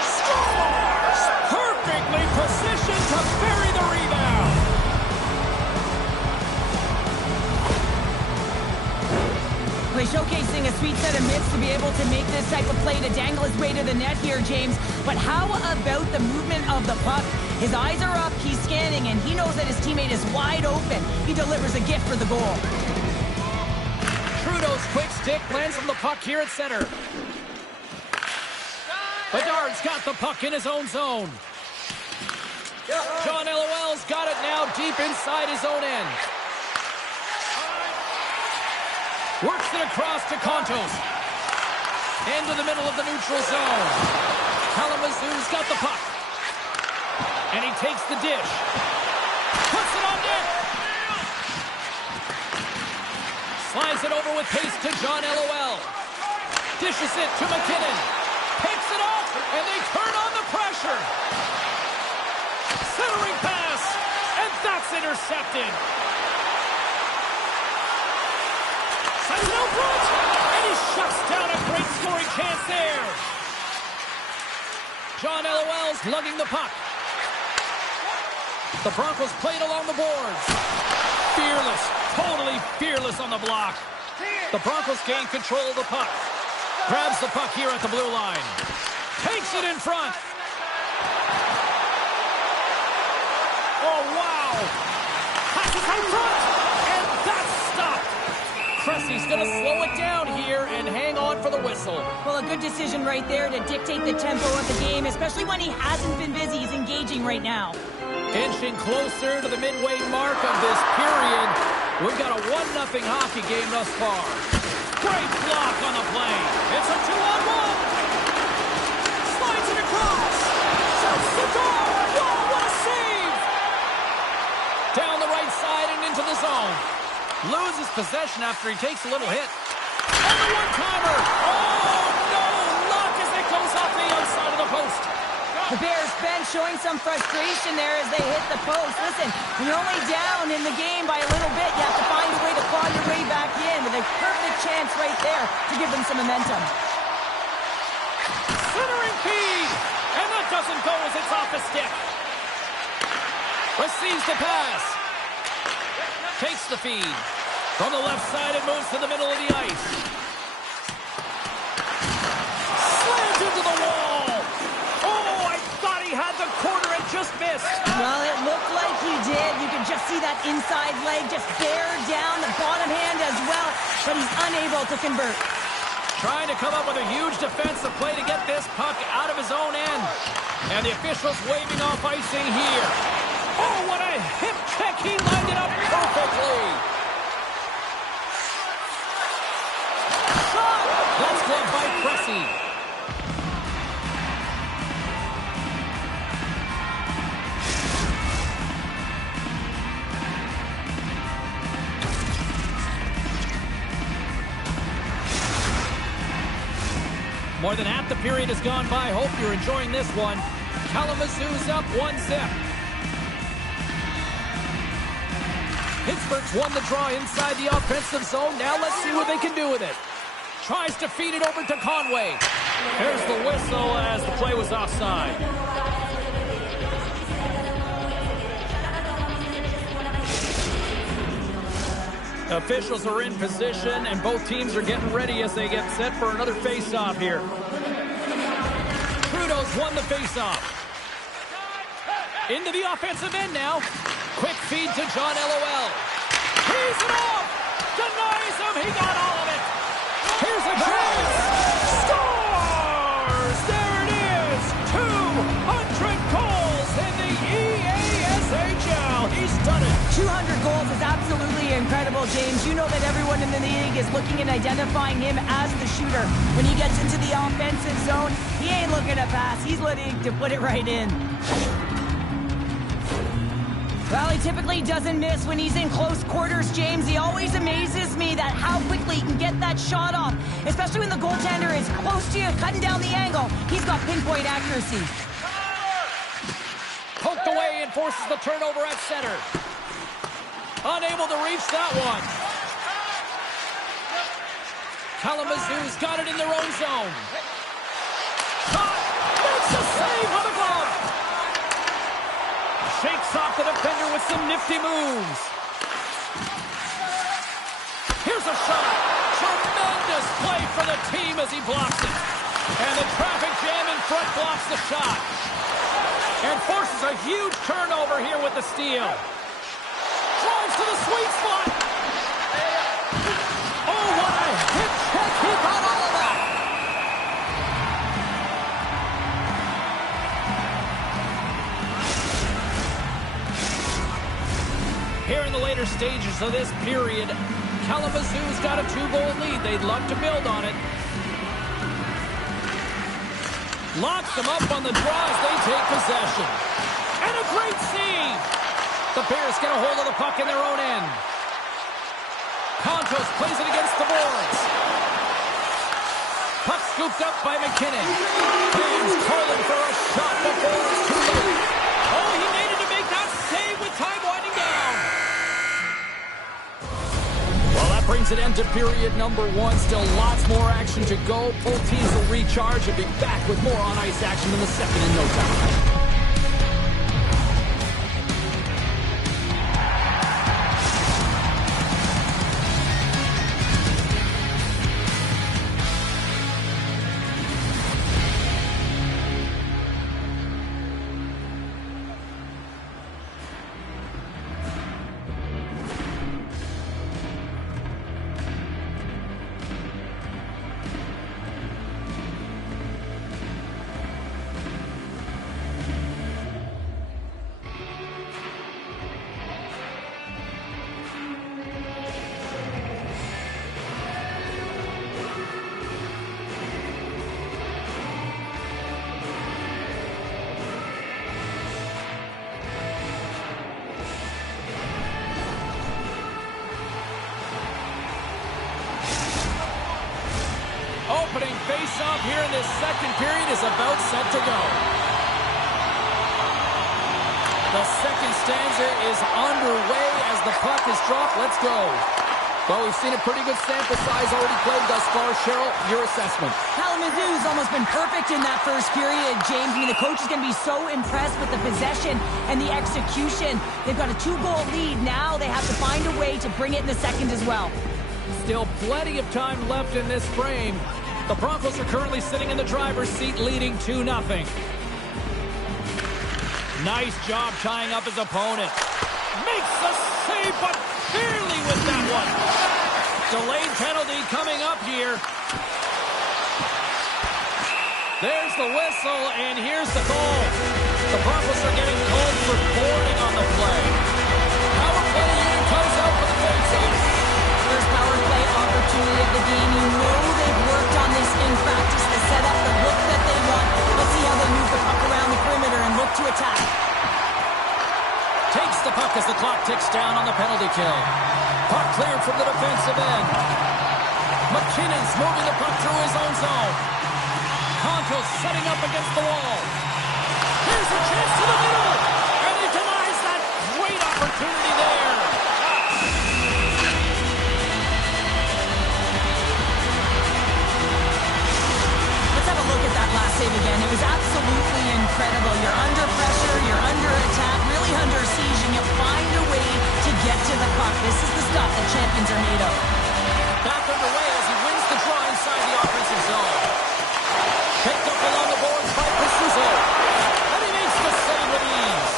Scores! Perfectly positioned to bury the rebound. Well, he's showcasing a sweet set of mitts to be able to make this type of play to dangle his way to the net here, James. But how about the movement of the puck? His eyes are up, he's scanning, and he knows that his teammate is wide open. He delivers a gift for the goal. Trudeau's quick stick lands on the puck here at center. Bedard's got the puck in his own zone. John LOL's got it now deep inside his own end. Works it across to Kontos. Into the middle of the neutral zone. Kalamazoo's got the puck. And he takes the dish. Puts it on net. Slides it over with pace to John LOL. Dishes it to McKinnon. Picks it up, and they turn on the pressure. Centering pass, and that's intercepted. Sends it out front, and he shuts down a great scoring chance there. John LOL's lugging the puck. The Broncos played along the boards. Fearless, totally fearless on the block. The Broncos gain control of the puck. Grabs the puck here at the blue line. Takes it in front. Oh, wow. Passes out front, and that's stopped. Cressy's going to slow it down here and hang on for the whistle. Well, a good decision right there to dictate the tempo of the game, especially when he hasn't been busy. He's engaging right now. Inching closer to the midway mark of this period. We've got a 1-0 hockey game thus far. Great block on the play. It's a 2-on-1. Slides it across. Shuts the door. Whoa, what a save! Down the right side and into the zone. Loses possession after he takes a little hit. And the one-timer. Oh, no. Luck as it goes off the outside of the post. The Bears bench showing some frustration there as they hit the post. Listen, when you're only down in the game by a little bit, you have to find a way to claw your way back in with a perfect chance right there to give them some momentum. Centering feed, and that doesn't go as it's off the stick. Receives the pass. Takes the feed. From the left side, it moves to the middle of the ice. Slams into the wall. Had the corner and just missed. Well, it looked like he did. You could just see that inside leg just bear down the bottom hand as well, but he's unable to convert. Trying to come up with a huge defensive play to get this puck out of his own end. And the officials waving off icing here. Oh, what a hip check. He lined it up perfectly. Shot. That's gloved by Cressy. More than half the period has gone by. Hope you're enjoying this one. Kalamazoo's up 1-0. Pittsburgh's won the draw inside the offensive zone. Now let's see what they can do with it. Tries to feed it over to Conway. There's the whistle as the play was offside. Officials are in position, and both teams are getting ready as they get set for another face-off here. Trudeau's won the face-off. Into the offensive end now. Quick feed to John LOL. He's it off! Denies him! He got all of it! Here's a chance! Scores! There it is! 200 goals in the EASHL! He's done it 200 goals is absolutely incredible, James. You know that everyone in the league is looking and identifying him as the shooter. When he gets into the offensive zone, he ain't looking to pass. He's looking to put it right in. Well, he typically doesn't miss when he's in close quarters, James. He always amazes me that how quickly he can get that shot off, especially when the goaltender is close to you, cutting down the angle. He's got pinpoint accuracy. Poked away and forces the turnover at center. Unable to reach that one. Kalamazoo's got it in their own zone. Shot! Makes a save with a glove! Shakes off the defender with some nifty moves. Here's a shot. Tremendous play for the team as he blocks it. And the traffic jam in front blocks the shot. And forces a huge turnover here with the steal. Drives to the sweet spot. Oh, what a hit check. He got all of that. Here in the later stages of this period, Kalamazoo's got a 2-goal lead. They'd love to build on it. Locks them up on the draw as they take possession. And a great save! The Bears get a hold of the puck in their own end. Kontos plays it against the boards. Puck scooped up by McKinnon. Fans calling for a shot before it's too late. Oh, he needed to make that save with time winding down. Well, that brings an end to period number 1. Still lots more action to go. Both teams will recharge and be back with more on-ice action in the second in no time. Opening face-off here in this second period is about set to go. The second stanza is underway as the puck is dropped. Let's go. Well, we've seen a pretty good sample size already played thus far. Cheryl, your assessment. Kalamazoo's almost been perfect in that first period, James. I mean, the coach is going to be so impressed with the possession and the execution. They've got a 2-goal lead. Now they have to find a way to bring it in the second as well. Still plenty of time left in this frame. The Broncos are currently sitting in the driver's seat, leading 2-0. Nice job tying up his opponent. Makes the save, but barely with that one. Delayed penalty coming up here. There's the whistle, and here's the goal. The Broncos are getting called for boarding on the play. Power play unit comes out for the face-off. First power play opportunity of the game. You know they've worked on this in practice to set up the look that they want. Let's see how they move the puck around the perimeter and look to attack. Takes the puck as the clock ticks down on the penalty kill. Puck cleared from the defensive end. McKinnon's moving the puck through his own zone. Kontos setting up against the wall. Here's a chance to the middle. And he denies that great opportunity there. Let's have a look at that last save again. It was absolutely incredible. You're under pressure, you're under attack, really under siege, and you find a way to get to the puck. This is the stuff that champions are made of. Back underway as he wins the draw inside the offensive zone. Picked up along the boards by Pasuso. And he makes the save with ease.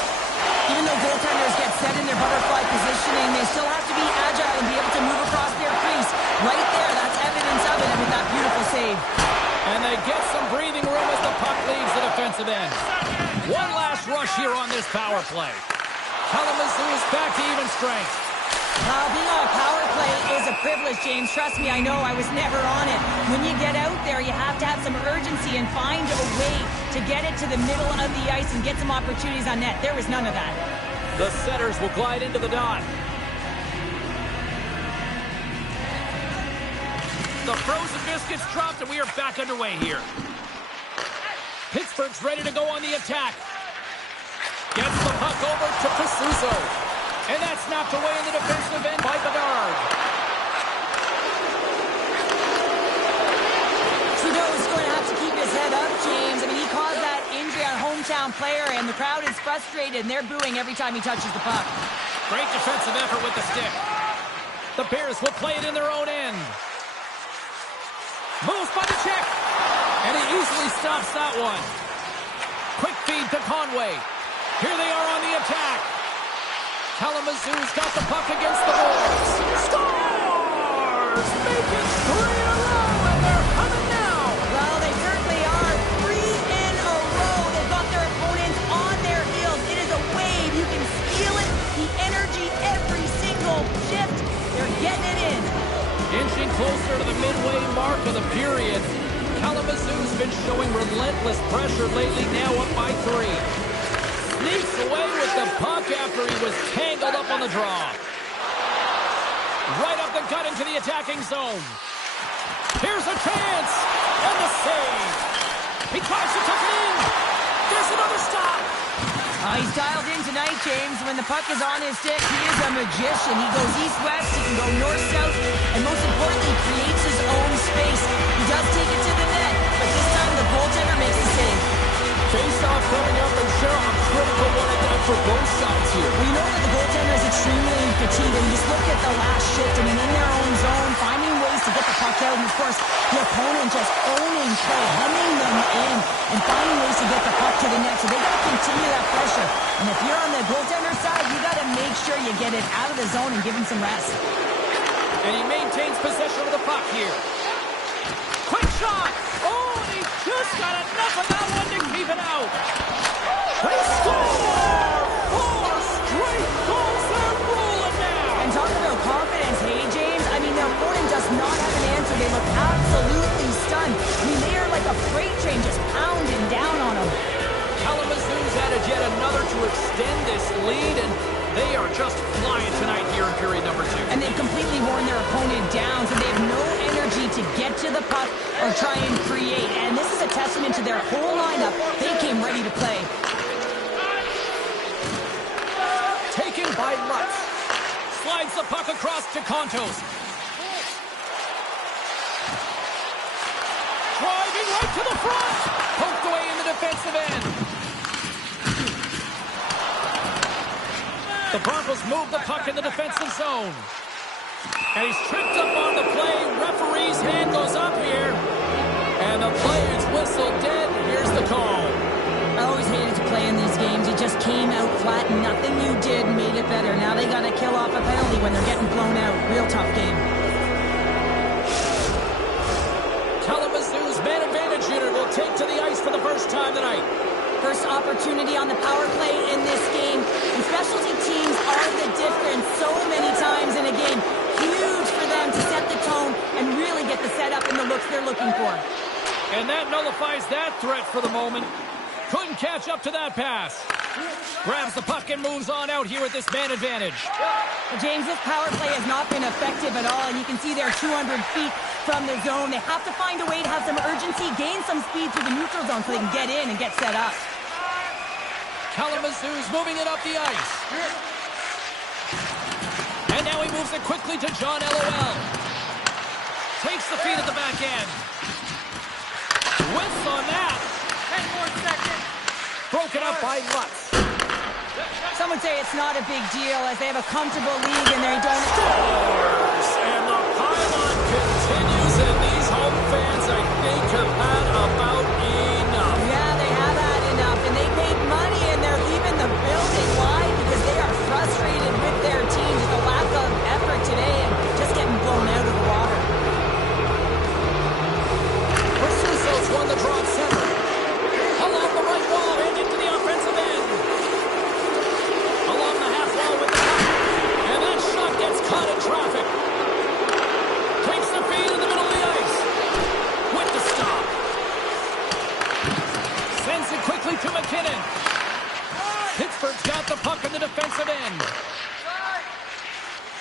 Even though goaltenders get set in their butterfly positioning, they still have to be agile and be able to move across their crease. Right there, that's evidence of it with that beautiful save. And they get some breathing room as the puck leaves the defensive end. One last rush here on this power play. Kalamazoo is back to even strength. Being on a power play is a privilege, James. Trust me, I know. I was never on it. When you get out there, you have to have some urgency and find a way to get it to the middle of the ice and get some opportunities on net. There was none of that. The setters will glide into the dot. The frozen biscuits dropped, and we are back underway here. Pittsburgh's ready to go on the attack. Gets the puck over to Pasuso. And that's snapped away in the defensive end by Bedard. Trudeau's going to have to keep his head up, James. I mean, he caused that injury on a hometown player, and the crowd is frustrated, and they're booing every time he touches the puck. Great defensive effort with the stick. The Bears will play it in their own end. Moves by the check. And he easily stops that one. Quick feed to Conway. Here they are on the attack. Kalamazoo's got the puck against the boards. Scores! Make it 3 in a row, and they're coming now. Well, they certainly are. 3 in a row. They've got their opponents on their heels. It is a wave. You can feel it. The energy every single shift. They're getting it in. Inching closer to the midway mark of the period. Kalamazoo's been showing relentless pressure lately, now up by 3. Sneaks away with the puck after he was tangled up on the draw. Right up the gut into the attacking zone. Here's a chance. And the save. He tries to tuck it in. There's another stop. He's dialed in tonight, James. When the puck is on his stick, he is a magician. He goes east-west, he can go north-south, and most importantly, creates his own space. He does take it to the net, but this time the goaltender makes the save. Face-off coming up, and Cheryl, a critical one at that for both sides here. Well, you know that the goaltender is extremely fatigued, and just look at the last shift. I mean, in their own zone, finding ways to get the puck out, and of course, the opponent just owning play, hemming them in, and finding ways to get the puck to the net. So they got to continue that pressure. And if you're on the goaltender side, you got to make sure you get it out of the zone and give him some rest. And he maintains possession of the puck here. Quick shot! Oh, and he just got enough of that one to keep it out. They score! 4 straight goals, they're rolling now! And talk about confidence, hey, James? I mean, their opponent does not have an answer. They look absolutely stunned. I mean, they are like a freight train just pounding down on them. Kalamazoo's added yet another to extend this lead, and they are just flying tonight here in period number 2. And they've completely worn their opponent down, so they have no energy to get to the puck or try and create. And this is a testament to their whole lineup. They came ready to play. Taken by Lutz. Slides the puck across to Kontos. Driving right to the front. Poked away in the defensive end. The Broncos move the puck in the defensive zone. And he's tripped up on the play. Referee's hand goes up here. And the play is whistled dead. Here's the call. I always hated to play in these games. You just came out flat and nothing you did made it better. Now they got to kill off a penalty when they're getting blown out. Real tough game. Kalamazoo's man advantage unit will take to the ice for the first time tonight. First opportunity on the power play in this game. And specialty teams are the difference so many times in a game. Huge for them to set the tone and really get the setup and the looks they're looking for. And that nullifies that threat for the moment. Couldn't catch up to that pass. Grabs the puck and moves on out here with this man advantage. Well, James, this power play has not been effective at all, and you can see they're 200 feet from the zone. They have to find a way to have some urgency, gain some speed through the neutral zone so they can get in and get set up. Kalamazoo's moving it up the ice. And now he moves it quickly to John LOL. Takes the feed at the back end. Whiffs on that. 10 more seconds. Broken up by Lutz. Some would say it's not a big deal as they have a comfortable lead and they don't... Scores! And the pylon continues, and these home fans, I think, have had about enough. Yeah, they have had enough, and they paid money and they're leaving the building. Why? Because they are frustrated with their team, just a lack of effort today and just getting blown out of the water. Pursuso's won the draw at center. Along the right wall and into the offensive end. Along the half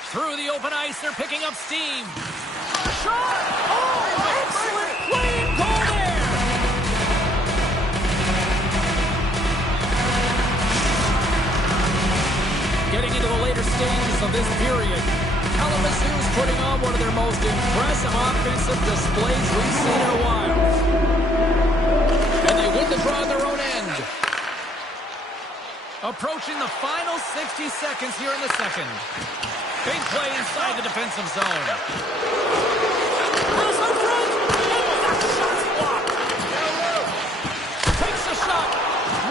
Through the open ice, they're picking up steam. Shot! Oh, excellent play and goal there! Getting into the later stages of this period, Kalamazoo is putting on one of their most impressive offensive displays we've seen in a while. And they win the draw on their own end. Approaching the final 60 seconds here in the second. Big play inside the defensive zone. Pass out front. And that shot's blocked. Takes a shot.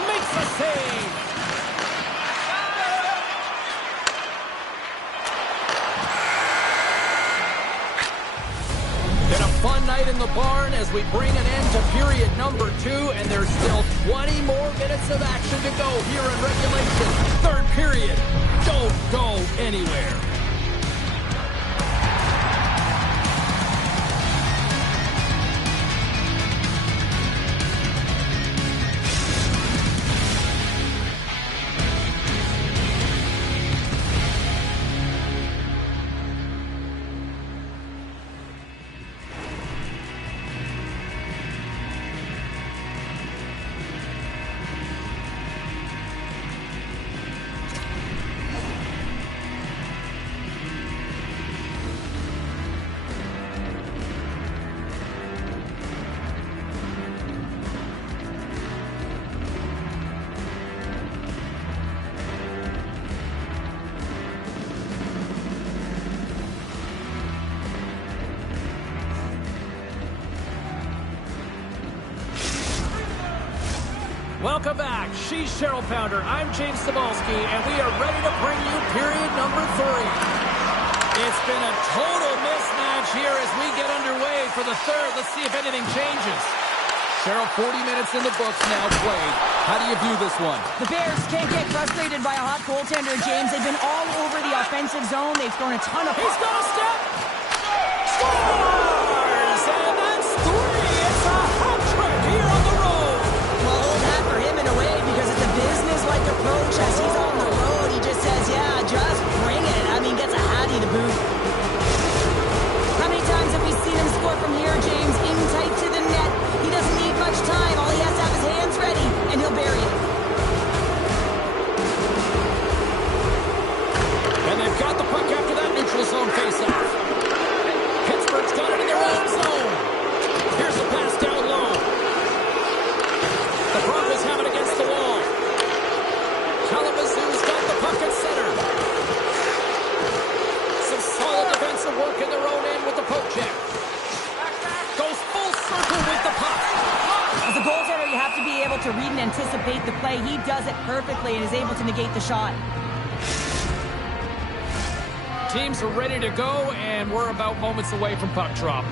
Makes a save. Been a fun night in the barn as we bring an end to period number 2, and there's still 20 more minutes of action to go here in regulation. Third period. Don't go anywhere. Welcome back. She's Cheryl Pounder. I'm James Cebulski, and we are ready to bring you period number 3. It's been a total mismatch here as we get underway for the third. Let's see if anything changes. Cheryl, 40 minutes in the books now played. How do you view this one? The Bears can't get frustrated by a hot goaltender, James. They've been all over the offensive zone. They've thrown a ton of... He's got a step! Scores! And that's 3! It's a hat trick here on the road! Well, hold that for him in a way because it's a business-like approach. As he's on the road, he just says, yeah, just bring it. I mean, gets a hattie to boot. How many times have we seen him score from here, James? In tight to the net. He doesn't need much time. All he has to have his hands ready, and he'll bury it. And they've got the puck after that neutral zone faceoff. Pittsburgh's got it in their own zone. Here's a pass down low. The Broncos have it against the wall. Kalamazoo's got the puck at center. Some solid defensive work in their own end with the poke check. Goes full circle with the puck. As a goaltender, you have to be able to read and anticipate the play. He does it perfectly and is able to negate the shot. Teams are ready to go, and we're about moments away from puck drop.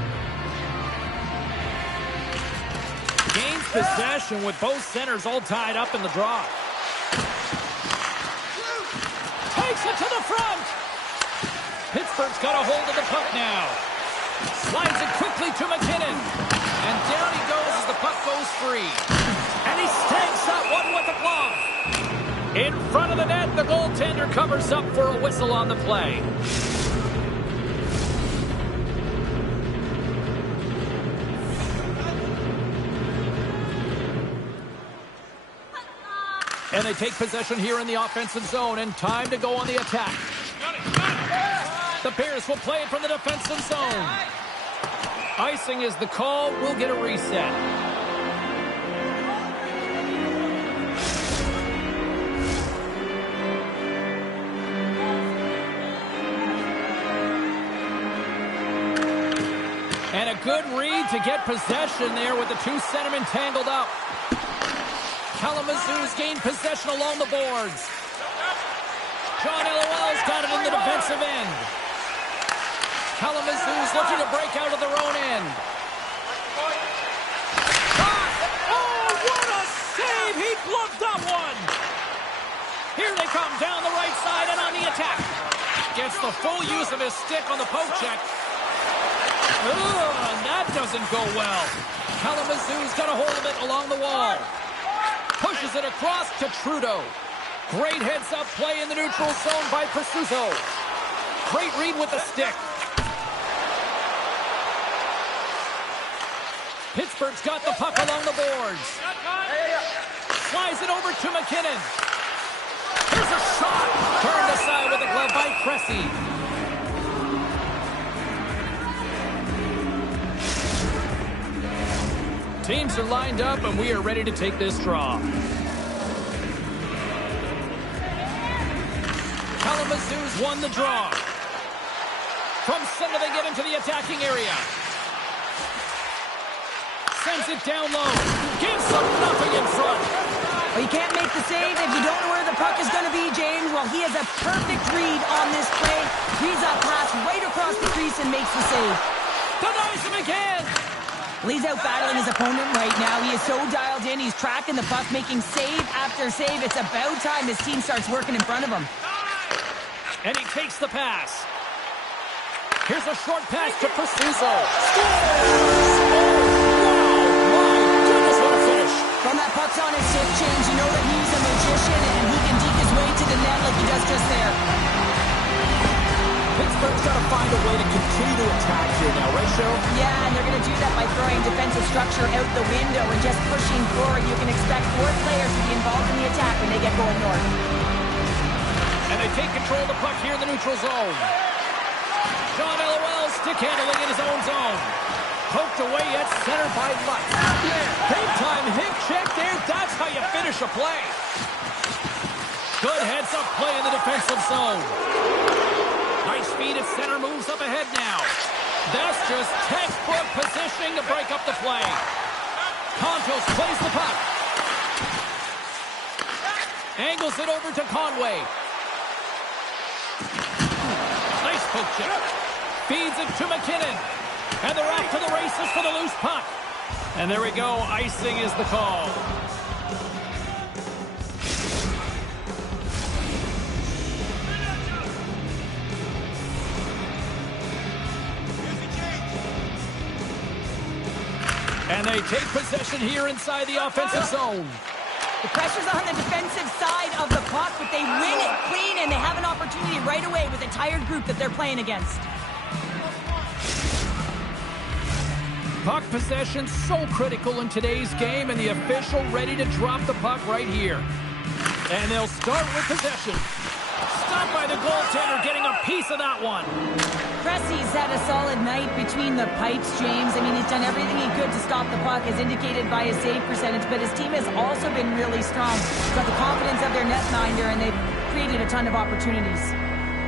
Gains possession with both centers all tied up in the draw. Takes it to the front. Pittsburgh's got a hold of the puck now. Slides it quickly to McKinnon. And down he goes as the puck goes free. And he stakes that one with the glove. In front of the net, the goaltender covers up for a whistle on the play. And they take possession here in the offensive zone, and time to go on the attack. The Bears will play it from the defensive zone. Icing is the call. We'll get a reset. And a good read to get possession there with the two centermen tangled up. Kalamazoo's gained possession along the boards. John LOL's got it in the defensive end. Kalamazoo's looking to break out of their own end. Oh, what a save! He gloved that one! Here they come down the right side and on the attack. Gets the full use of his stick on the poke check. And that doesn't go well. Kalamazoo's got a hold of it along the wall. Pushes it across to Trudeau. Great heads-up play in the neutral zone by Persuso. Great read with the stick. Pittsburgh's got the puck along the boards. Slides it over to McKinnon. Here's a shot. Turned aside with a glove by Cressy. Teams are lined up, and we are ready to take this draw. Kalamazoo's won the draw. From center, they get into the attacking area. Sends it down low. Gives them nothing in front. Well, you can't make the save if you don't know where the puck is going to be, James. Well, he has a perfect read on this play. Reads that pass right across the crease and makes the save. Denies him again. Well, he's out battling his opponent right now. He is so dialed in. He's tracking the puck, making save after save. It's about time his team starts working in front of him. And he takes the pass. Here's a short pass to Prasuso. From that puck's on his stick, James, you know that he's a magician and he can deke his way to the net like he does just there. Pittsburgh's got to find a way to continue to attack here now, right, Cheryl? Yeah, and they're going to do that by throwing defensive structure out the window and just pushing forward. You can expect 4 players to be involved in the attack when they get going north. And they take control of the puck here in the neutral zone. John LOL stick handling in his own zone. Poked away at center by Lutz. Big time hip check there. That's how you finish a play. Good heads-up play in the defensive zone. Nice speed at center, moves up ahead now. That's just textbook positioning to break up the play. Contos plays the puck. Angles it over to Conway. Nice poke check. Feeds it to McKinnon. And they're off to the races for the loose puck. And there we go. Icing is the call. And they take possession here inside the offensive zone. The pressure's on the defensive side of the puck, but they win it clean, and they have an opportunity right away with a tired group that they're playing against. Puck possession so critical in today's game, and the official ready to drop the puck right here. And they'll start with possession. Stopped by the goaltender, getting a piece of that one. Cressy's had a solid night between the pipes, James. I mean, he's done everything he could to stop the puck, as indicated by his save percentage, but his team has also been really strong. Got the confidence of their netminder, and they've created a ton of opportunities.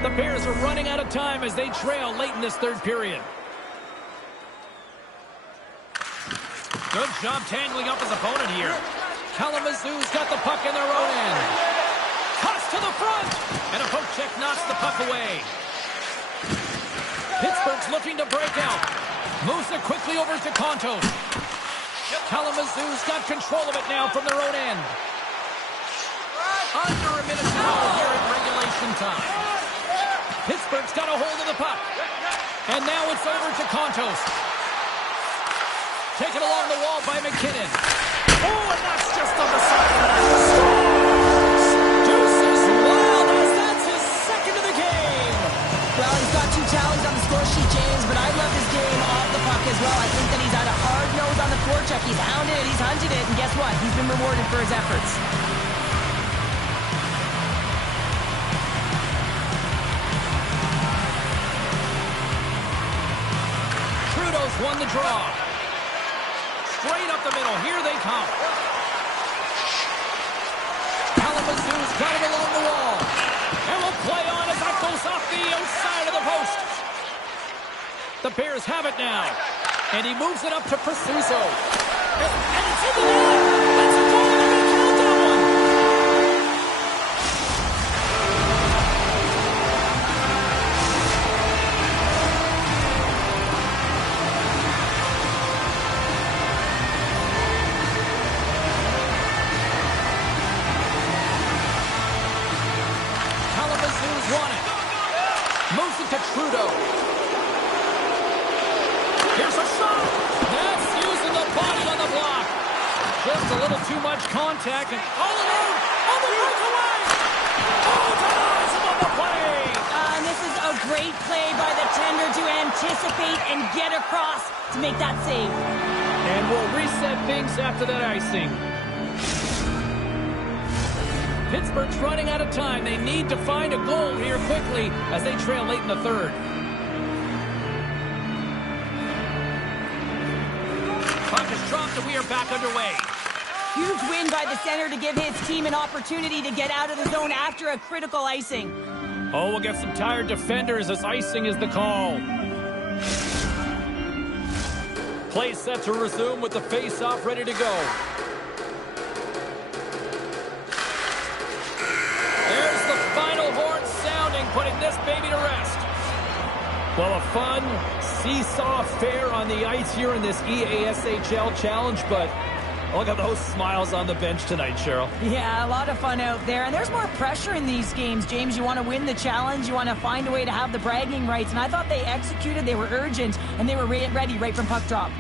The Bears are running out of time as they trail late in this third period. Good job tangling up his opponent here. Kalamazoo's got the puck in their own end. Toss to the front! And a poke check knocks the puck away. Pittsburgh's looking to break out. Moves it quickly over to Contos. Kalamazoo's got control of it now from their own end. Under a minute to go here in regulation time. Pittsburgh's got a hold of the puck. And now it's over to Contos. Taken along the wall by McKinnon. Oh, and that's just on the side of the net. Deuces wild as that's his second of the game. Well, he's got 2 tallies on the score sheet, James, but I love his game off the puck as well. I think that he's had a hard nose on the forecheck. He's hounded it, he's hunted it, and guess what? He's been rewarded for his efforts. Trudeau's won the draw. Straight up the middle. Here they come. Kalamazoo's got it along the wall. And will play on as that goes off the outside of the post. The Bears have it now. And he moves it up to Prasuso. And it's in the net. That's a goal. They're going to count that one. Won it. Moves it to Trudeau. Here's a shot. That's using the body on the block. Just a little too much contact and all alone on the breakaway. Oh, denies him on the play. And this is a great defender to anticipate and get across to make that save. And we'll reset things after that icing. Pittsburgh's running out of time. They need to find a goal here quickly as they trail late in the third. Puck is dropped and we are back underway. Huge win by the center to give his team an opportunity to get out of the zone after a critical icing. Oh, we'll get some tired defenders as icing is the call. Play set to resume with the face-off ready to go. There's the final horn sounding, putting this baby to rest. Well, a fun seesaw affair on the ice here in this EASHL challenge, but look at those smiles on the bench tonight, Cheryl. Yeah, a lot of fun out there. And there's more pressure in these games, James. You want to win the challenge. You want to find a way to have the bragging rights. And I thought they executed. They were urgent, and they were ready right from puck drop.